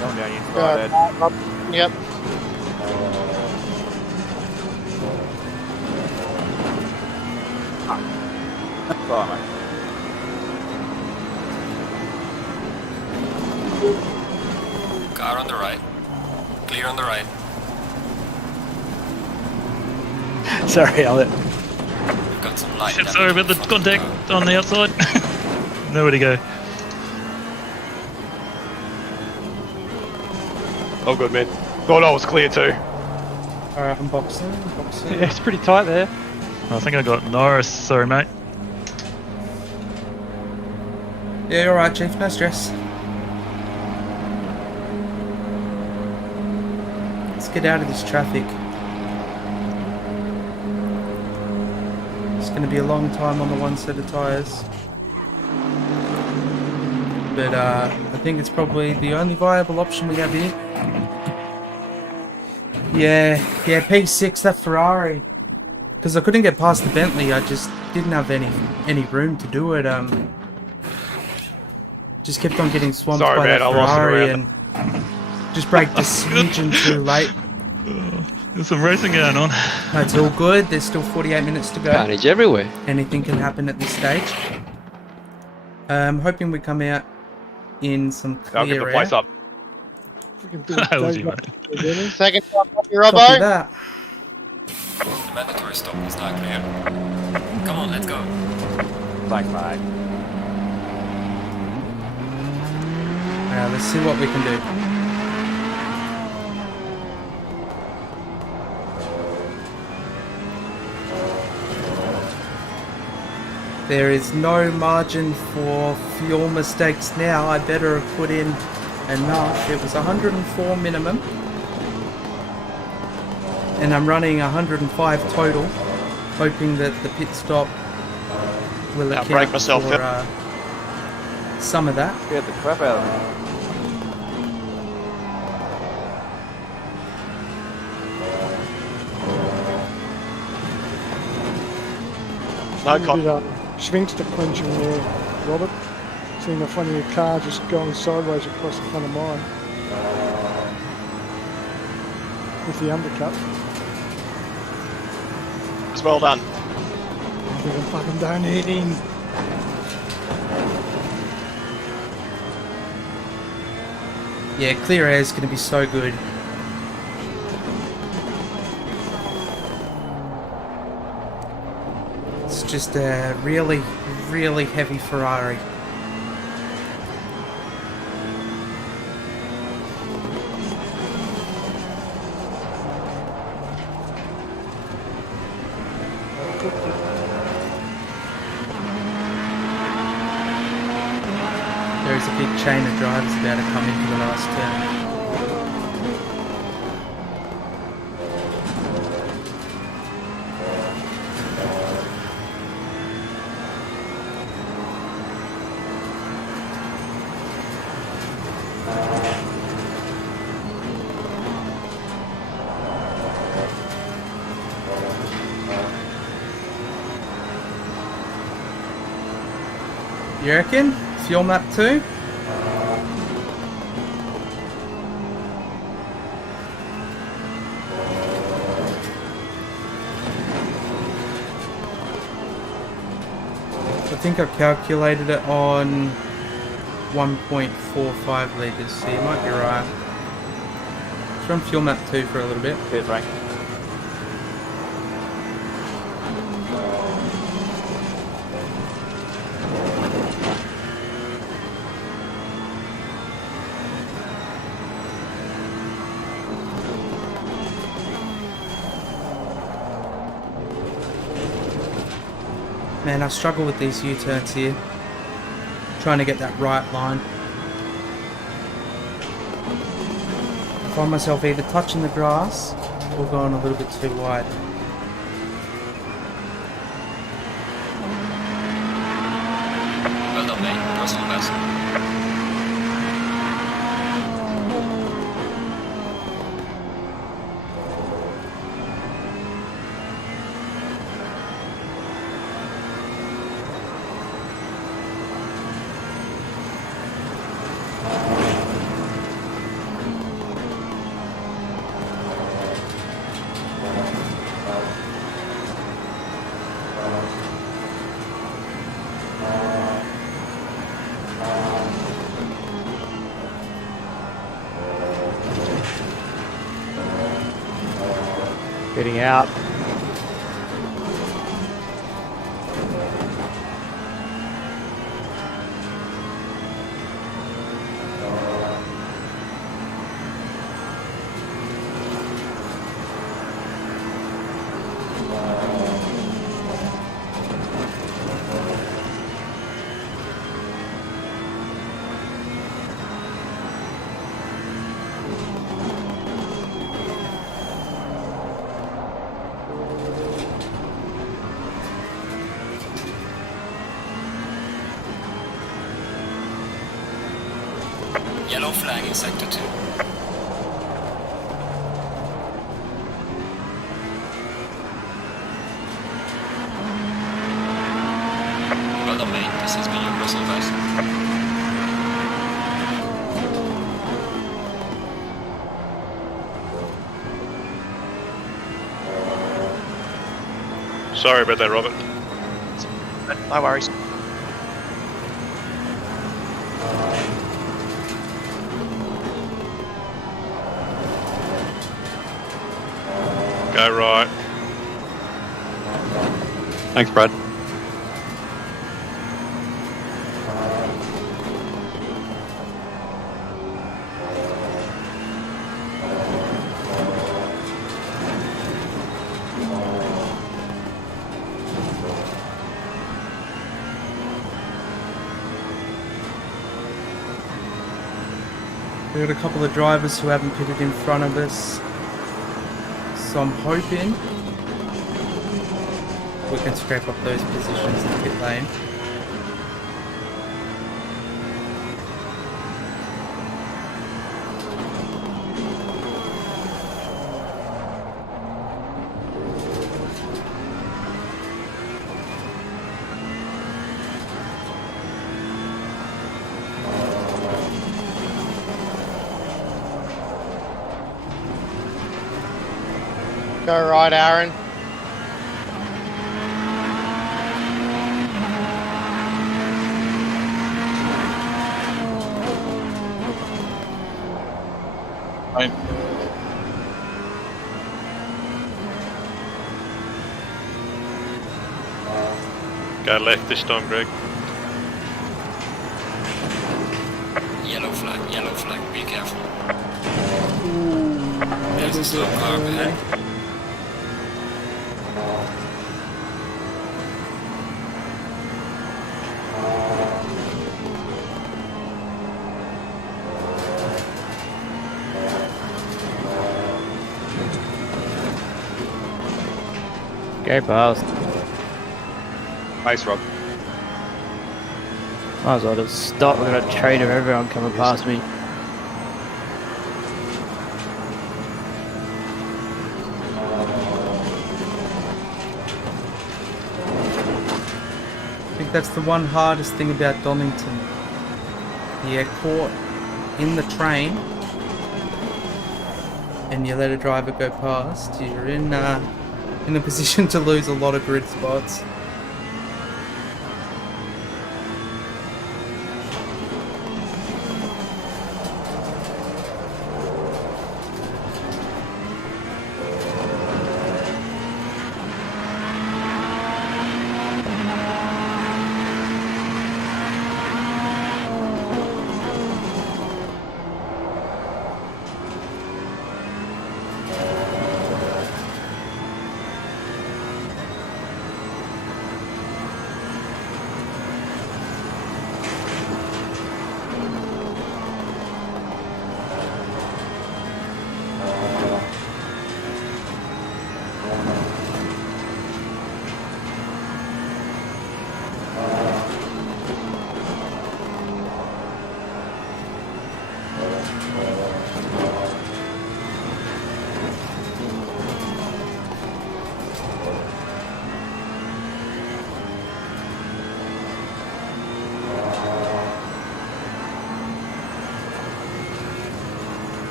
Going down inside, Yep. Sorry, mate. Car on the right. Clear on the right. Sorry, Elliot. We've got some light. Shit, sorry about the contact on the outside. Nowhere to go. Oh, good, man. Thought I was clear too. Alright, I'm boxing. Yeah, it's pretty tight there. I think I got Norris. Sorry, mate. Yeah, you're alright, Chief. No stress. Let's get out of this traffic. It's going to be a long time on the one set of tyres. But I think it's probably the only viable option we have here. Yeah, P6, that Ferrari. Because I couldn't get past the Bentley, I just didn't have any room to do it. Just kept on getting swamped by that Ferrari and just braked a smidgen too late. There's some racing going on. That's all good. There's still 48 minutes to go. Carnage everywhere. Anything can happen at this stage. I'm hoping we come out in some clear I'll get the air. place up. How was you, mate? Second time, Copy Robbo. that. The mandatory stop is not clear. Come on, let's go. Thanks, mate. Let's see what we can do. There is no margin for fuel mistakes now. I better have put in enough. It was 104 minimum. And I'm running 105 total, hoping that the pit stop will account for some of that. Get the crap out of me. No Sphinx to clinching there, Robert. Seeing the front of your car just going sideways across the front of mine. With the undercut. It's well done. I think I'm fucking done hitting. Yeah, clear air is going to be so good. It's just a really, really heavy Ferrari. There's a big chain of drivers about to come into the last turn. You reckon? Fuel map 2? think I calculated it on 1.45 litres, so you might be right. Let's run fuel map 2 for a little bit. Cheers, Frank. Man, I struggle with these U-turns here. Trying to get that right line. I find myself either touching the grass or going a little bit too wide. Well done, mate. Personal best. Getting out. Yellow flag in sector 2. Well done, mate. This has been your personal best. Sorry about that, Robert. No worries. Go right. Thanks, Brad. We've got a couple of drivers who haven't pitted in front of us, so I'm hoping we can scrape up those positions in the pit lane. Go right, Aaron. Fine. Go left this time, Greg. Yellow flag, be careful. There's a slow car ahead. Go past. Nice, Rob. Might as well just stop. We've got a train of everyone coming past me. I think that's the one hardest thing about Donington. You get caught in the train and you let a driver go past, you're in a position to lose a lot of grid spots.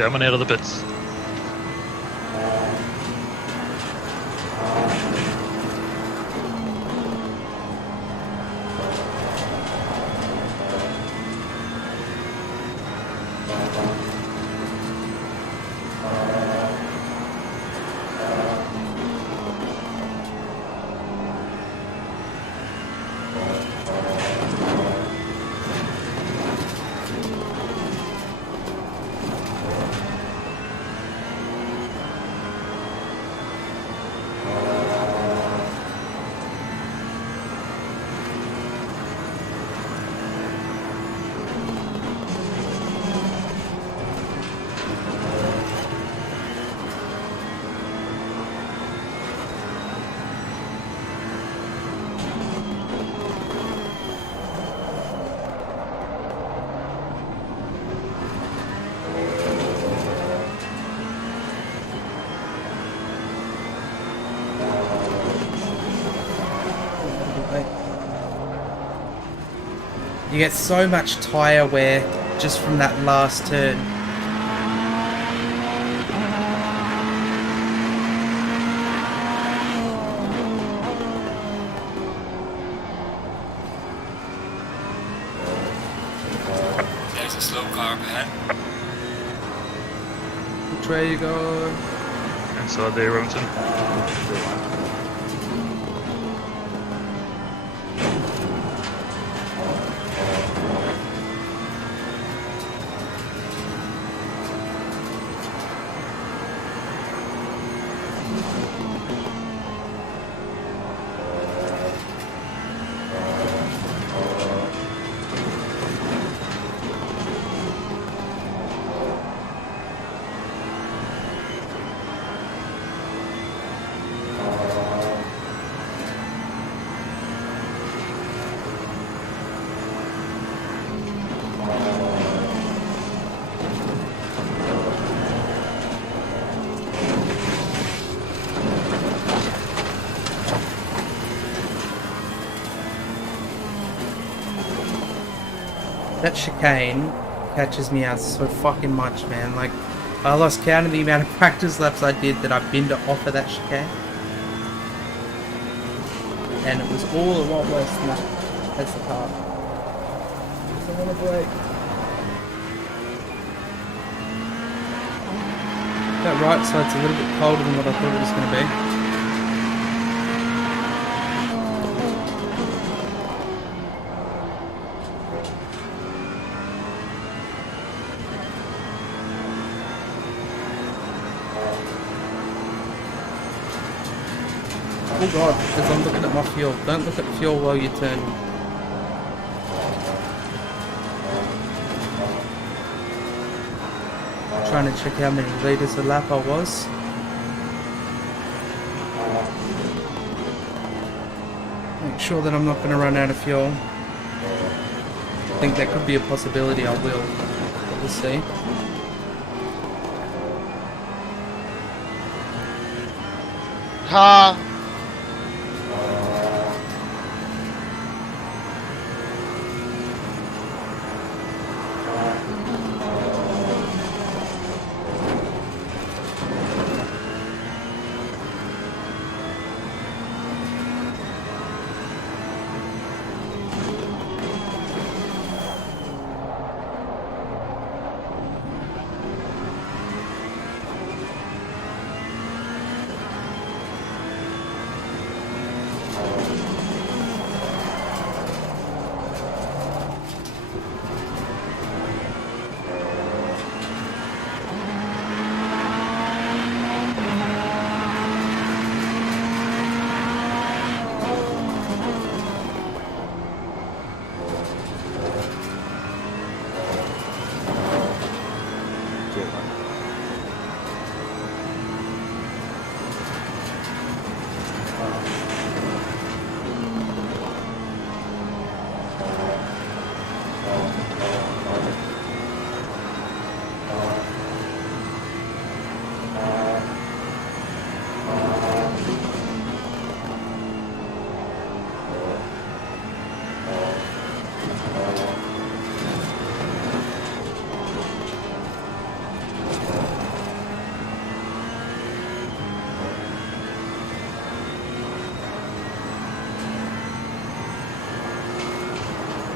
Coming out of the pits. You get so much tyre wear just from that last turn. There's a slow car up ahead. Which way you go? Inside there, Remington. That chicane catches me out so fucking much, man. Like, I lost count of the amount of practice laps I did that I've been to offer that chicane. And it was all a lot worse than that. That's the part. So I want to break. That right side's a little bit colder than what I thought it was going to be. Oh god, because I'm looking at my fuel. Don't look at fuel while you turn. I'm trying to check how many litres a lap I was. Make sure that I'm not going to run out of fuel. I think that could be a possibility, I will. But we'll see. Car.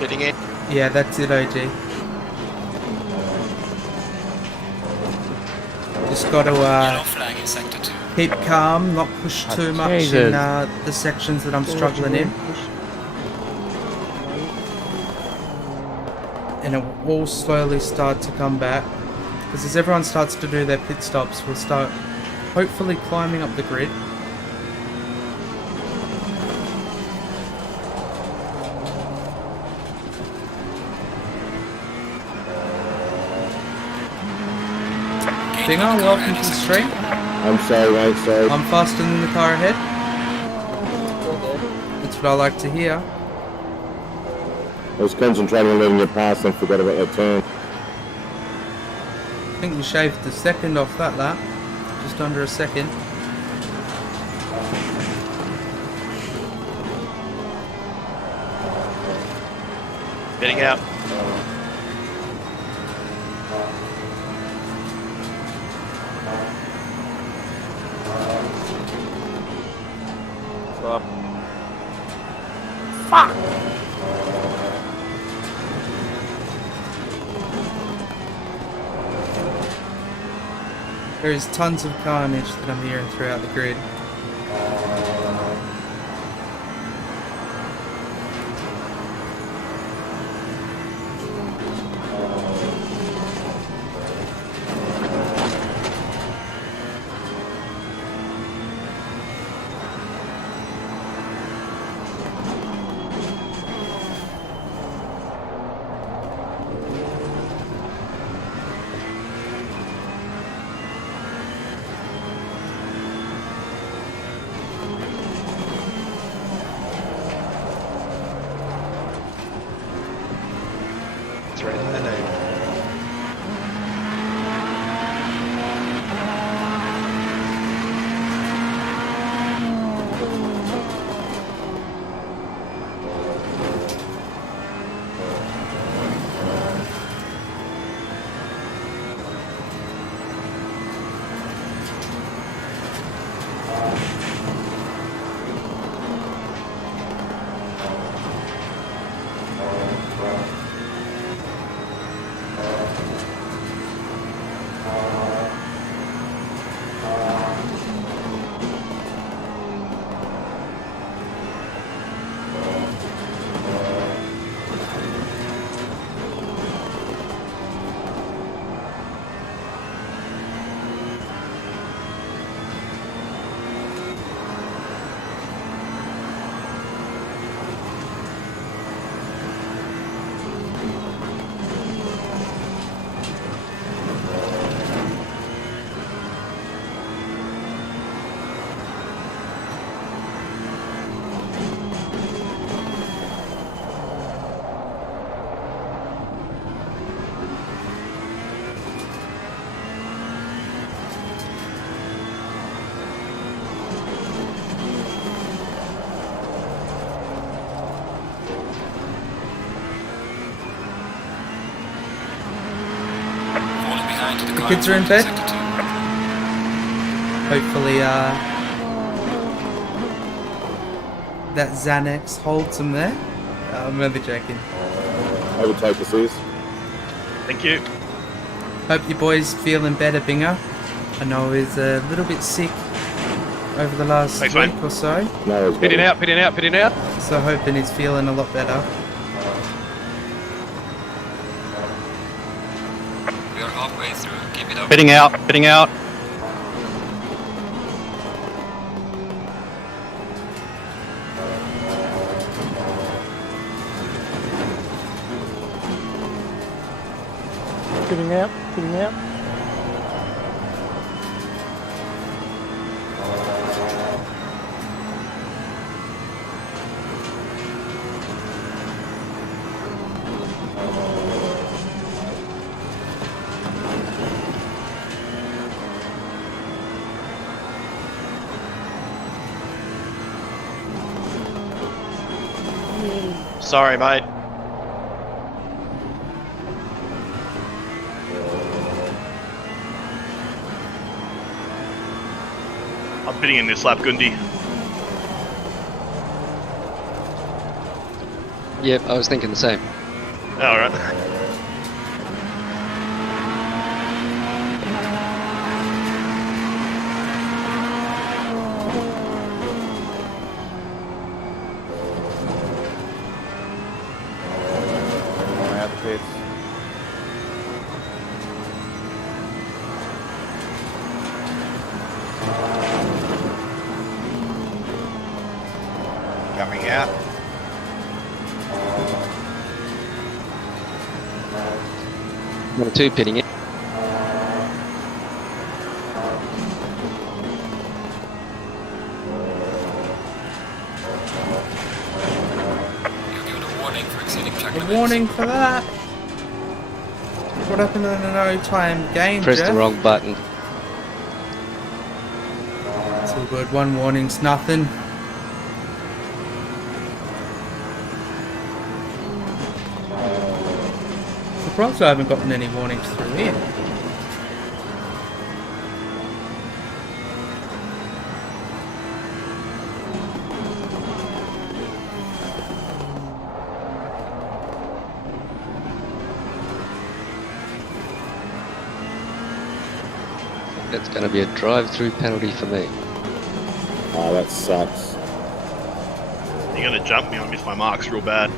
Pitting in. Yeah, that's it, OG. Just got Yellow to flag in sector 2. keep calm, not push too much in Jesus. the sections that I'm struggling in. And it will all slowly start to come back. Because as everyone starts to do their pit stops, we'll start hopefully climbing up the grid. Dinger, welcome to the stream. I'm sorry, mate, sorry. I'm faster than the car ahead. That's what I like to hear. I was concentrating on letting you pass and forgot about that turn. I think we shaved a second off that lap. Just under a second. Getting out. Stop. Fuck! There is tons of carnage that I'm hearing throughout the grid. Threaten the name. The kids are in bed. Hopefully, that Xanax holds them there. I'm only joking. Overtake us, is. Thank you. Hope your boy's feeling better, Binger. I know he's a little bit sick over the last week or so. No, it's Pitting out, pitting out, pitting out. So hoping he's feeling a lot better. We are halfway through. Keep it up. Pitting out, pitting out. Getting out, getting out. Sorry, mate. I'm pitting in this lap, Gundy. Yep, I was thinking the same. Alright. Out the pits. Coming out. Number 2 pitting it. Warning for exceeding track A limits. warning for that. What happened in a no-time game, Press Jeff? the wrong button. It's all good. One warning's nothing. Surprised I haven't gotten any warnings through here. That's going to be a drive-through penalty for me. Oh, that sucks. You're gonna jump me, I'll miss my marks real bad.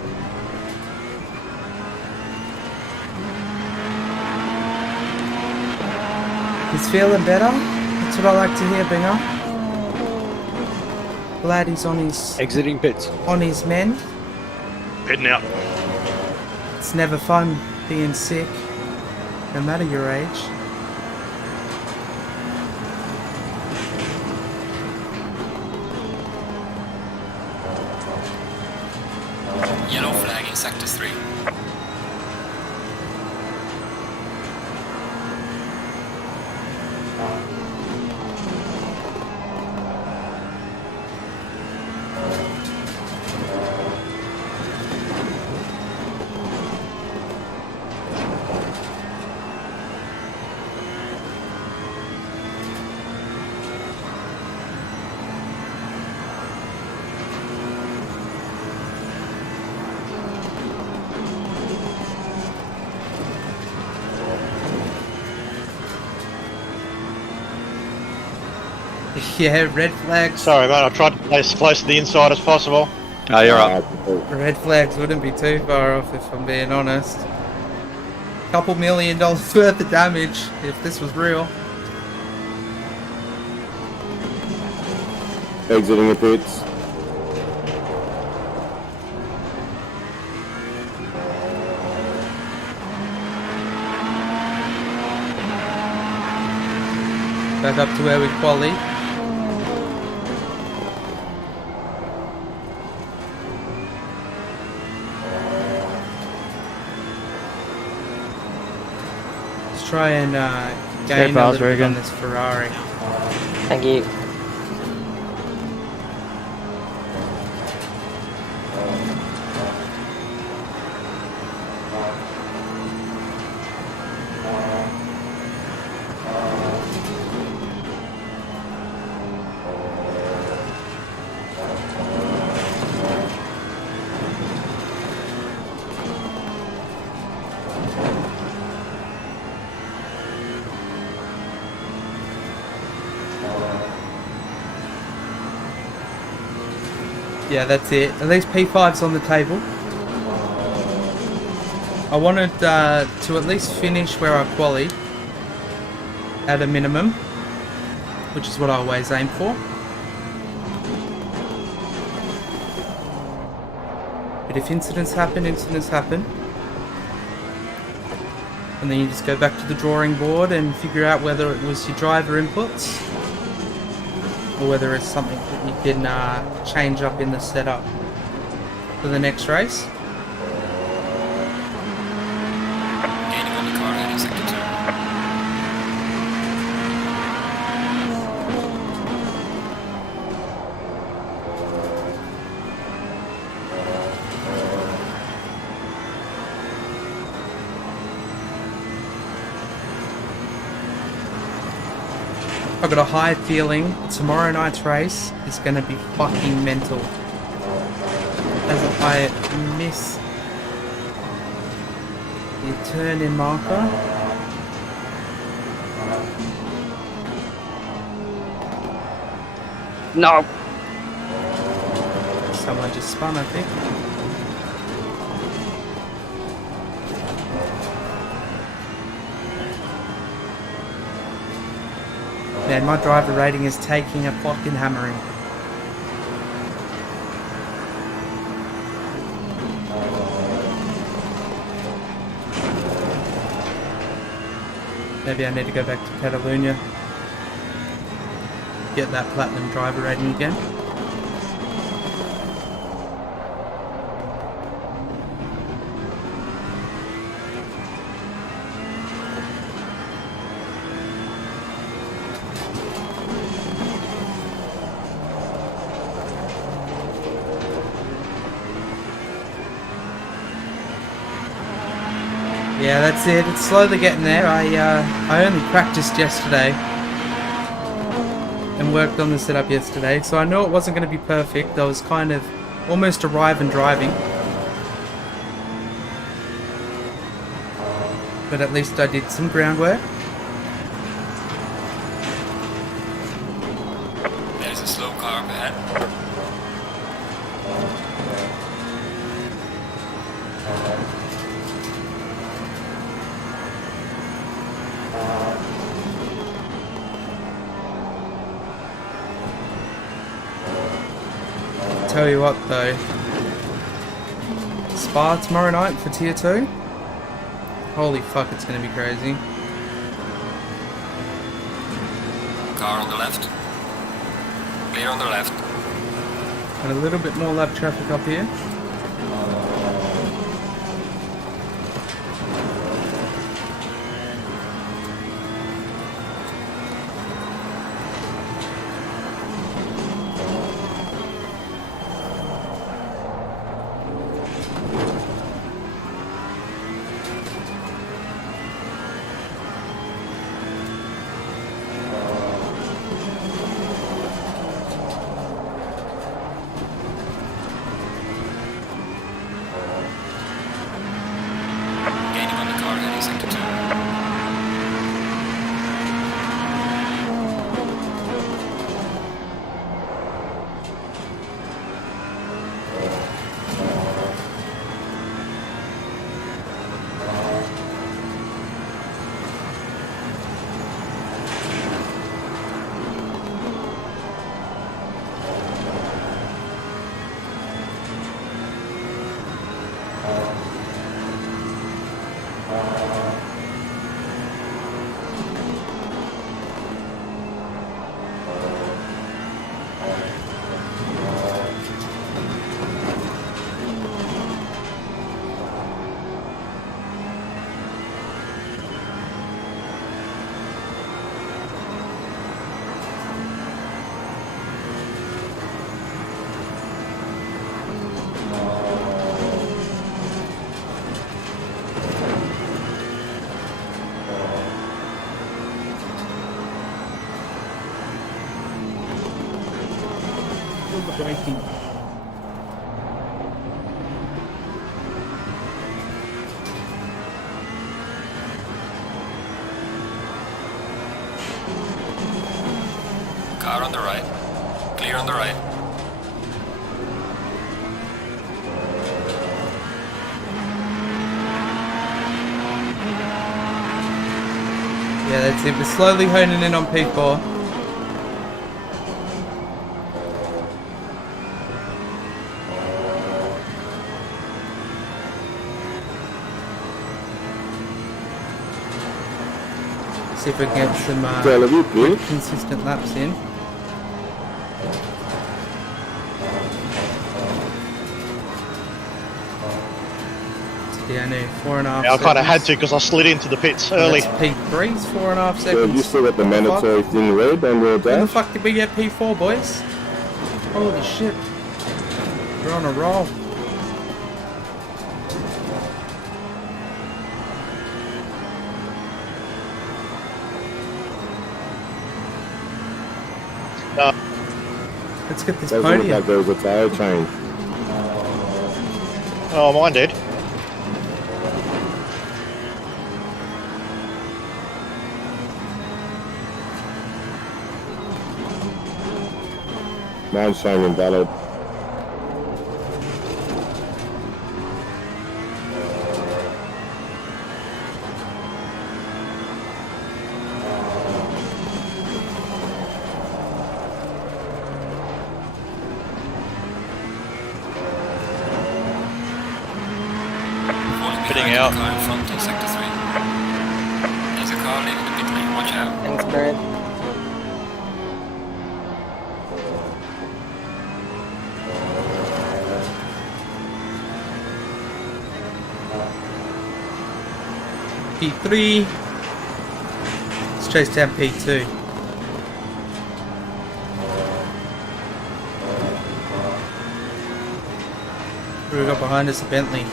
He's feeling better. That's what I like to hear, Binger. Glad he's on his Exiting pits. on his mend. Heading out. It's never fun being sick, no matter your age. Yellow flag in sector 3. Yeah, red flags. Sorry, mate. I tried to play as close to the inside as possible. Oh, you're up. Red flags wouldn't be too far off if I'm being honest. Couple $1 million worth of damage if this was real. Exiting the pits. Back up to where we quali. Let's try and gain a Bowser little bit on again. this Ferrari. Thank you. Yeah, that's it. At least P5's on the table. I wanted to at least finish where I qualied at a minimum, which is what I always aim for. But if incidents happen, incidents happen. And then you just go back to the drawing board and figure out whether it was your driver inputs or whether it's something that you can change up in the setup for the next race. Gaining on the car heading sector 2. I've got a high feeling tomorrow night's race is going to be fucking mental. As I miss the turn in marker. No! Someone just spun, I think. Man, my driver rating is taking a fucking hammering. Maybe I need to go back to Catalonia. Get that platinum driver rating again. Yeah, that's it. It's slowly getting there. I only practiced yesterday and worked on the setup yesterday, so I knew it wasn't going to be perfect. I was kind of almost arriving driving, but at least I did some groundwork. There's a slow car up ahead. Tell you what though, Spa tomorrow night for tier 2. Holy fuck, it's gonna be crazy. Car on the left. Clear on the left. And a little bit more lap traffic up here. Braking. Car on the right. Clear on the right. Yeah, that's it. We're slowly honing in on P4. See if we can get some good, consistent laps in. Yeah, I knew 4.5 Yeah, I kind of had to because I slid into the pits early. That's P3's 4.5 seconds. So you still got the mandatory thing red on your dash? When the fuck did we get P4, boys? Holy shit. We're on a roll. Let's get this Doesn't podium. look like there was a tire change. Oh, mine did. Mine's showing invalid. Pitting out. Car in front in sector 3. There's a car leaving the pit lane, watch out. Thanks, Brad. P3. Let's chase down P2. Who we got behind us? A Bentley.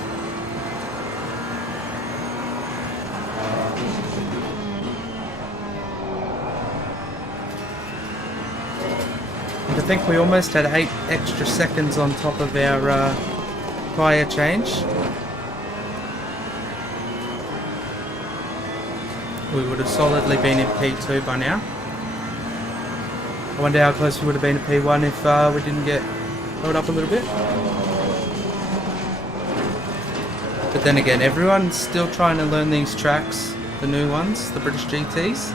And I think we almost had 8 extra seconds on top of our tyre change. We would have solidly been in P2 by now. I wonder how close we would have been to P1 if we didn't get held up a little bit. But then again, everyone's still trying to learn these tracks, the new ones, the British GTs.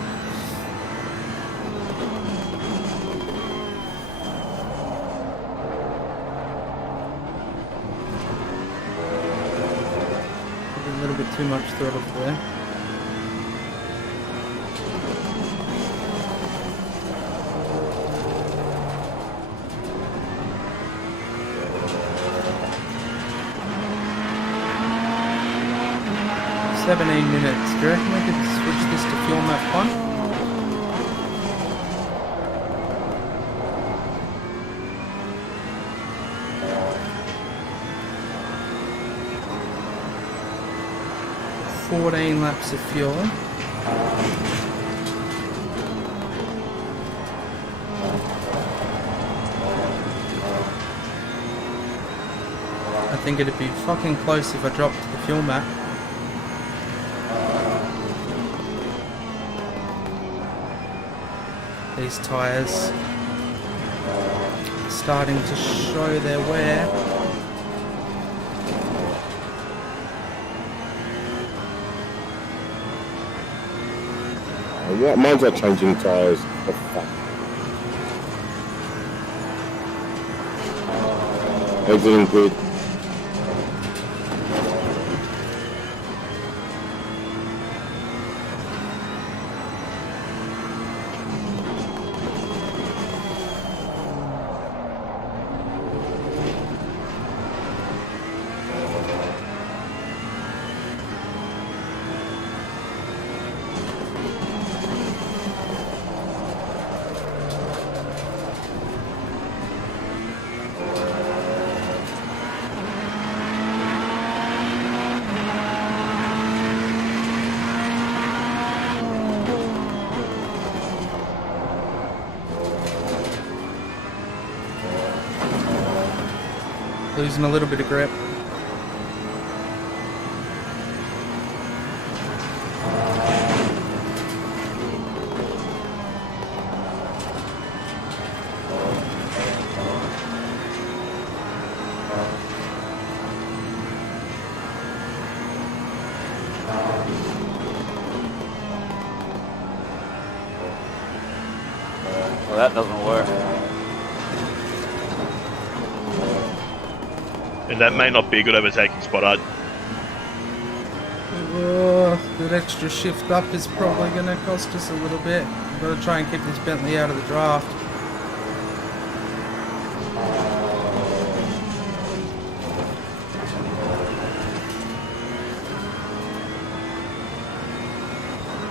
A little bit too much throttle there. $17 minutes. Do you reckon we could switch this to fuel map 1? $14 laps of fuel. I think it'd be fucking close if I dropped the fuel map. These tyres starting to show their wear. Yeah, mine's not changing tyres. Oh, fuck. Exiting grid. Losing a little bit of grip. Well, that doesn't work. And that may not be a good overtaking spot, That extra shift up is probably going to cost us a little bit. We've got to try and keep this Bentley out of the draft.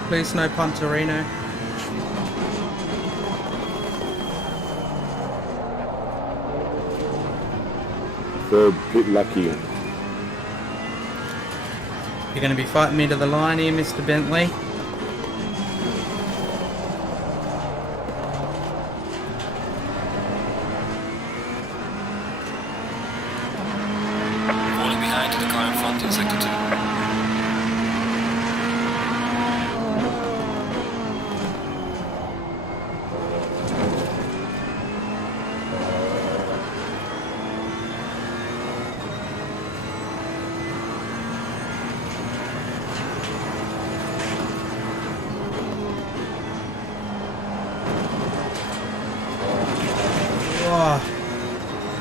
Please no Punterino. They're a bit lucky. You're going to be fighting me to the line here, Mr. Bentley. Falling behind.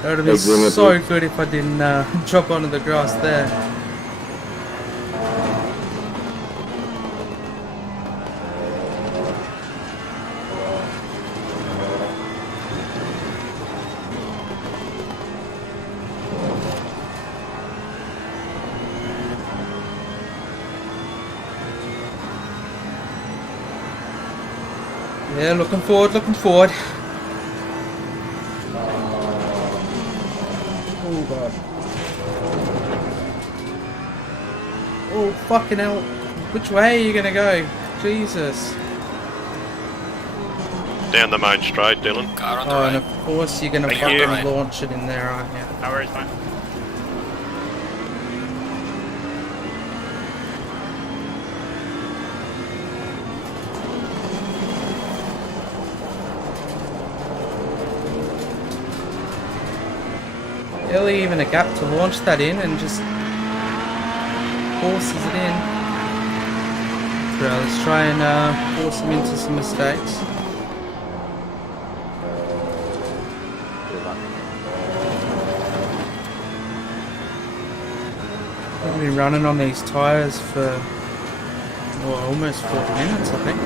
That would have been Big wing so it. good if I didn't drop onto the grass there. Yeah, looking forward, looking forward. Oh god. Oh, fucking hell. Which way are you gonna go? Jesus. Down the main straight, Dylan. Car on the Oh, right. and of course you're gonna Thank fucking you. launch it in there, aren't you? No worries, mate. Barely even a gap to launch that in and just forces it in. So let's try and force him into some mistakes. I've been running on these tyres for almost 40 minutes, I think.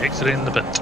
Exiting the bit.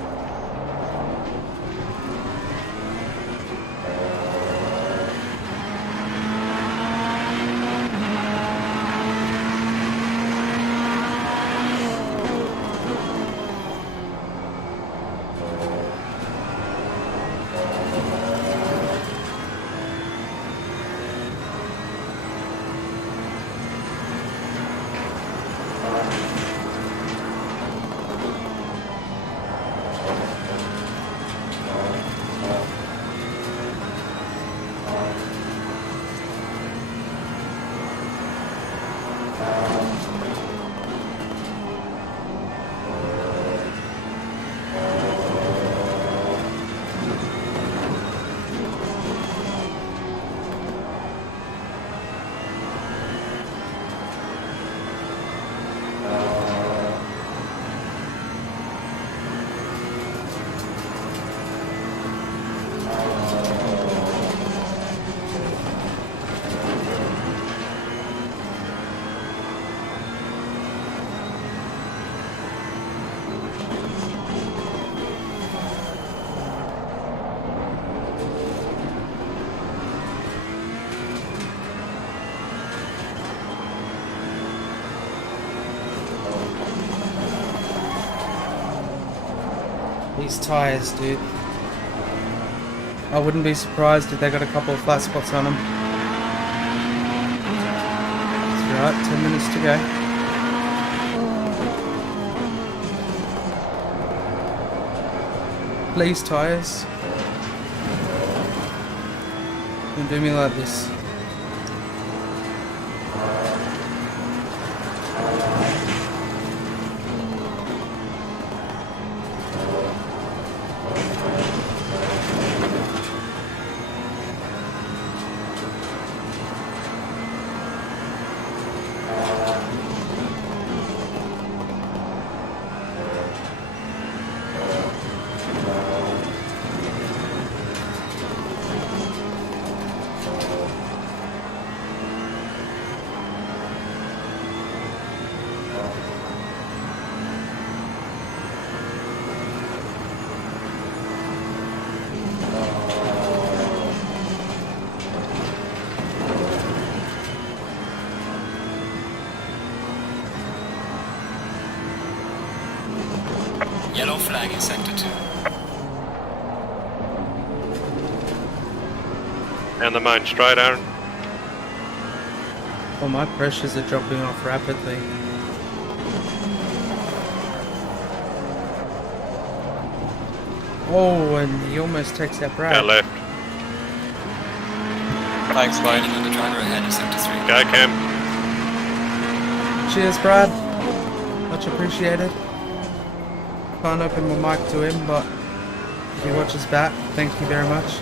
These tyres, dude. I wouldn't be surprised if they got a couple of flat spots on them. That's right, 10 minutes to go. Please, tyres. Don't do me like this. Yellow flag in sector 2. Down the main straight, Aaron. Well, my pressures are dropping off rapidly. Oh, and he almost takes that Brad. Go left. Thanks, mate. The driver ahead in sector 3. Go, Cam. Cheers, Brad. Much appreciated. Can't open my mic to him, but if he watches back, thank you very much.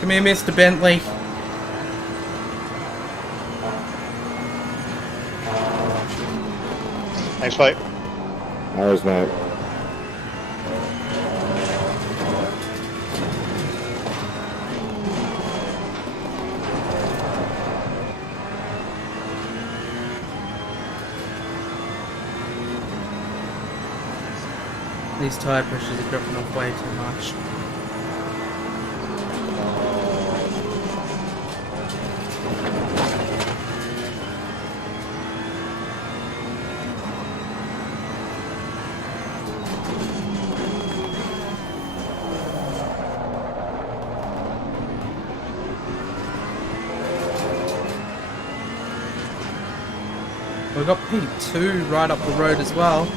Come here, Mr. Bentley. Thanks, mate. Ours, mate. These tire pressures are dropping off way too much. We've got P2 right up the road as well.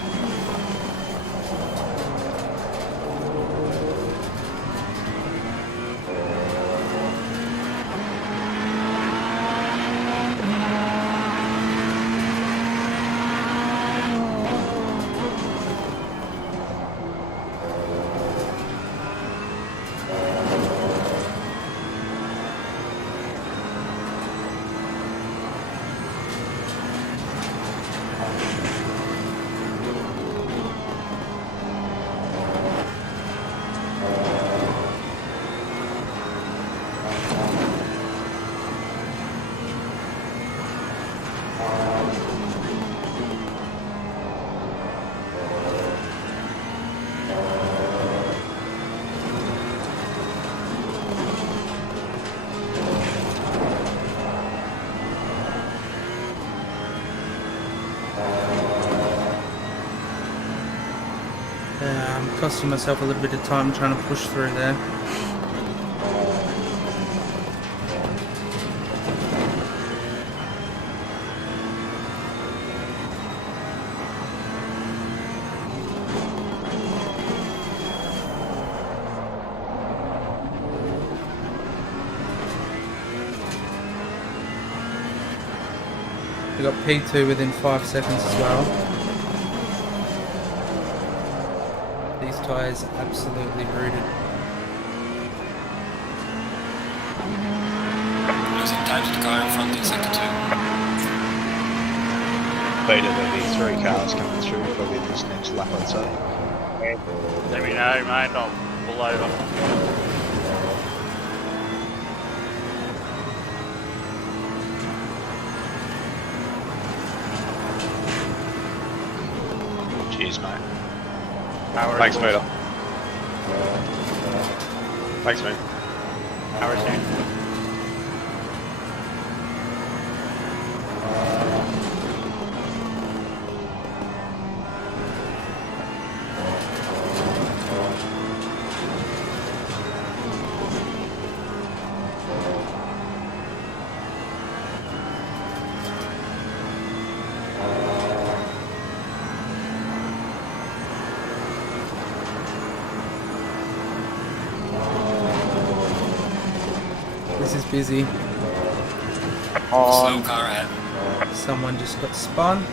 I'm costing myself a little bit of time trying to push through there. We got P2 within 5 seconds as well. These tyres are absolutely rooted. Losing time to the car in front in sector 2. Better there'll be 3 cars coming through probably this next lap, I'd say. Let me know, mate. I'll pull over. Cheers, mate. Thanks, Peter. Thanks, mate. Power stand. This is busy. Slow car ahead. Someone just got spun.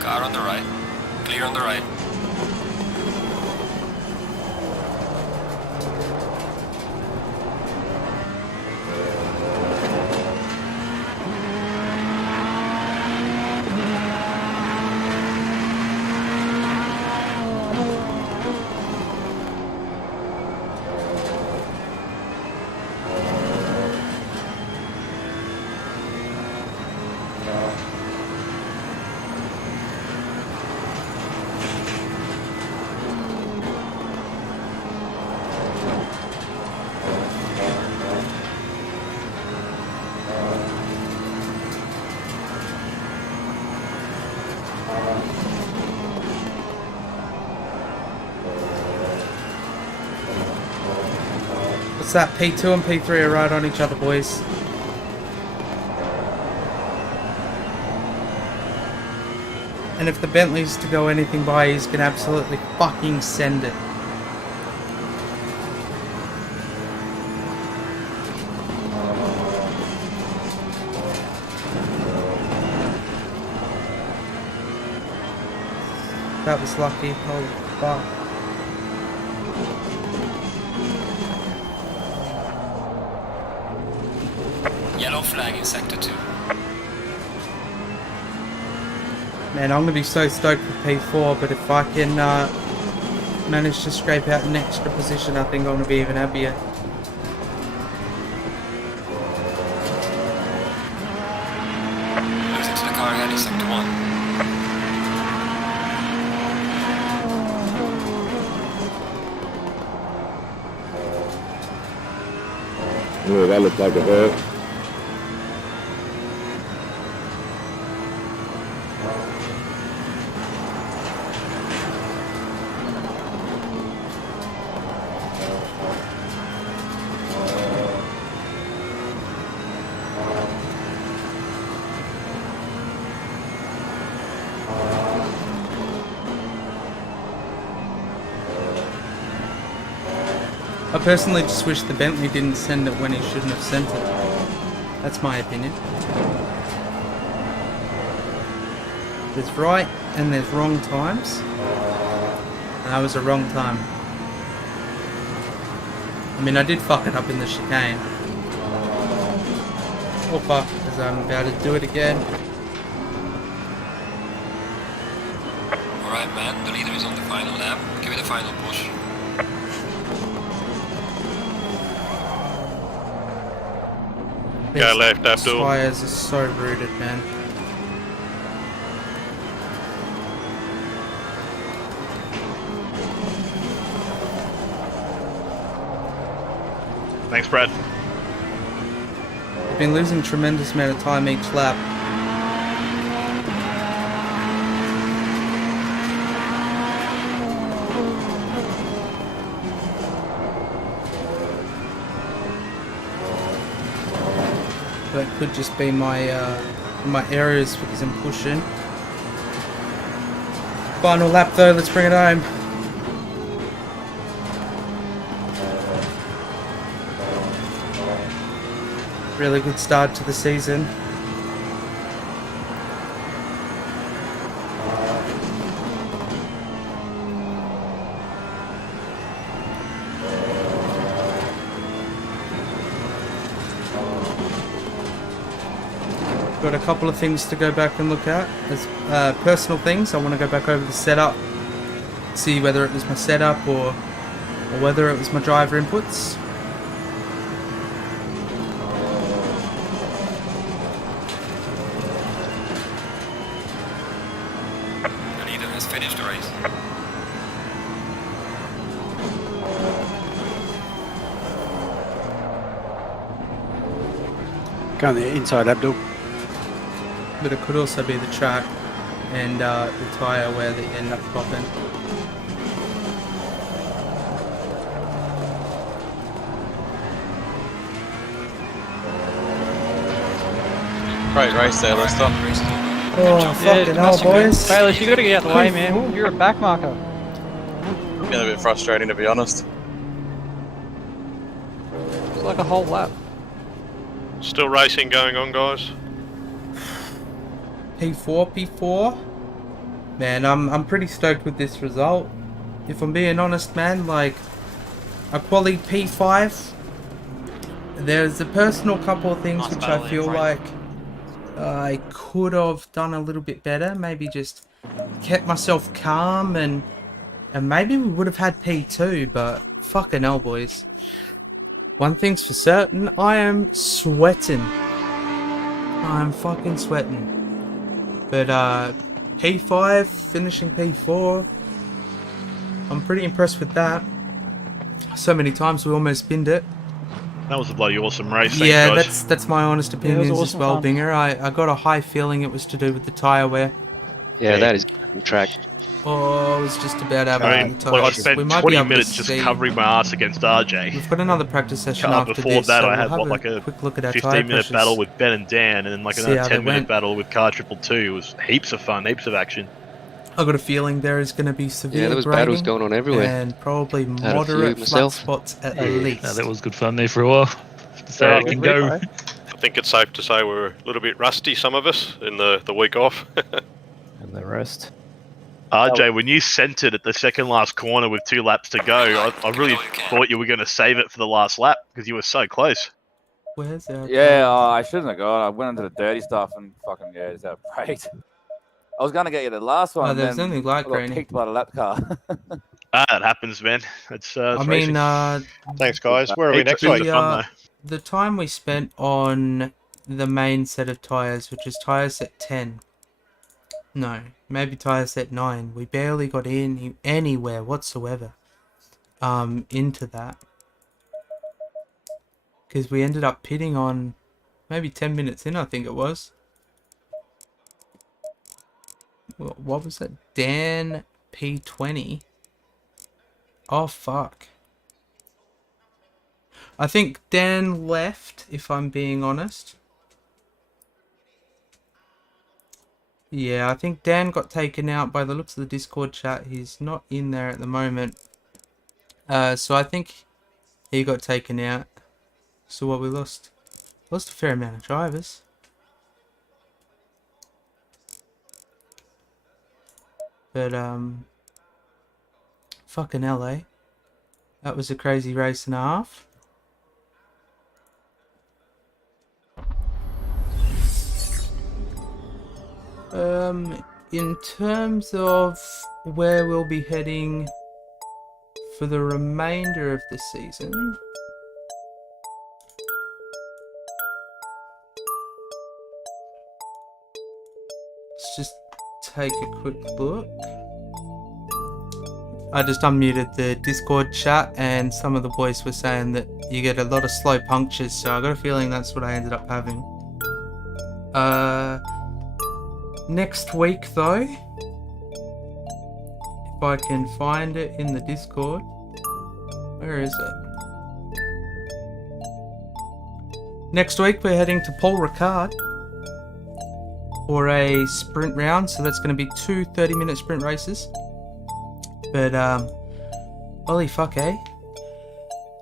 Car on the right. Clear on the right. Looks like P2 and P3 are right on each other, boys. And if the Bentley's to go anything by, he's gonna absolutely fucking send it. That was lucky. Holy fuck. Yellow flag in sector 2. Man, I'm gonna be so stoked for P4, but if I can manage to scrape out an extra position, I think I'm gonna be even happier. Losing to the car ahead in sector 1. Yeah, that looks like a hurt. I personally just wish the Bentley didn't send it when he shouldn't have sent it. That's my opinion. There's right and there's wrong times. And that was a wrong time. I mean, I did fuck it up in the chicane. Oh fuck, because I'm about to do it again. Alright man, the leader is on the final lap. Give it a final push. Go left, Abdul. Tires are so rooted, man. Thanks, Brad. I've been losing a tremendous amount of time each lap. That could just be my my errors because I'm pushing. Final lap though, let's bring it home. Really good start to the season. Got a couple of things to go back and look at as personal things. I want to go back over the setup, see whether it was my setup or whether it was my driver inputs. The leader has finished the race. Go on the inside, Abdul. But it could also be the track and the tyre where they end up popping. Great race there, Lester. Oh, fucking hell, boys. Bayless, you gotta get out of the way, man. You're a back marker. Been a bit frustrating, to be honest. It's like a whole lap. Still racing going on, guys? P4. Man, I'm pretty stoked with this result. If I'm being honest, man, like a quali P5. There's a personal couple of things which I feel like I could have done a little bit better. Maybe just kept myself calm and maybe we would have had P2, but fucking hell, boys. One thing's for certain, I am sweating. I'm fucking sweating. But P5, finishing P4, I'm pretty impressed with that. So many times we almost binned it. That was a bloody awesome race. Yeah, guys. that's my honest opinions as well, Binger. I got a high feeling it was to do with the tyre wear. Yeah, that is a track. Oh, I was just about able I to mean, the I tyres. spent We might 20 be able to minutes just see. covering my ass against RJ. We've got another practice session after Before this, that, so I we'll had have like a quick look at our tyre 15-minute pressures. battle with Ben and Dan, and then like See another how they 10-minute went. battle with Car 222. It was heaps of fun, heaps of action. I've got a feeling there is going to be severe there was graining battles going on everywhere. and probably Had a few moderate flat myself. spots at Yeah, least. that was good fun there for a while. So it can go. I think it's safe to say we're a little bit rusty, some of us, in the week off. And the rest. RJ, when you sent it at the second last corner with 2 laps to go, I really thought you were going to save it for the last lap because you were so close. Where's our Yeah, I shouldn't have gone. I went into the dirty stuff and fucking, yeah, just braked. I was going to get you the last one, and there's then only I light got graining. picked by the lap car. It happens, man. It's I racing. mean, Thanks, guys. Where are we next week? The time we spent on the main set of tyres, which is tyre set 10. No, maybe tyre set 9. We barely got in anywhere whatsoever into that. Because we ended up pitting on maybe 10 minutes in, I think it was. What was it? Dan P20. Oh, fuck. I think Dan left, if I'm being honest. Yeah, I think Dan got taken out by the looks of the Discord chat. He's not in there at the moment. So I think he got taken out. So what we lost a fair amount of drivers. But fucking LA. That was a crazy race and a half. In terms of where we'll be heading for the remainder of the season, let's just take a quick look. I just unmuted the Discord chat and some of the boys were saying that you get a lot of slow punctures, so I got a feeling that's what I ended up having. Next week though, if I can find it in the Discord, where is it? Next week we're heading to Paul Ricard for a sprint round, so that's going to be 2 30-minute sprint races. But holy fuck, eh?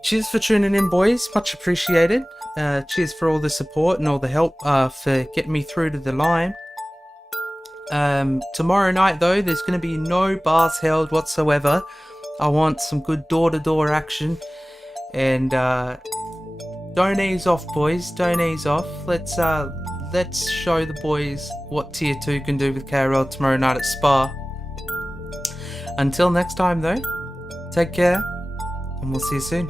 Cheers for tuning in, boys, much appreciated. Cheers for all the support and all the help for getting me through to the line. Tomorrow night though, there's going to be no bars held whatsoever. I want some good door-to-door action, and don't ease off, boys, don't ease off. Let's show the boys what Tier 2 can do with KRL tomorrow night at Spa. Until next time though, take care and we'll see you soon.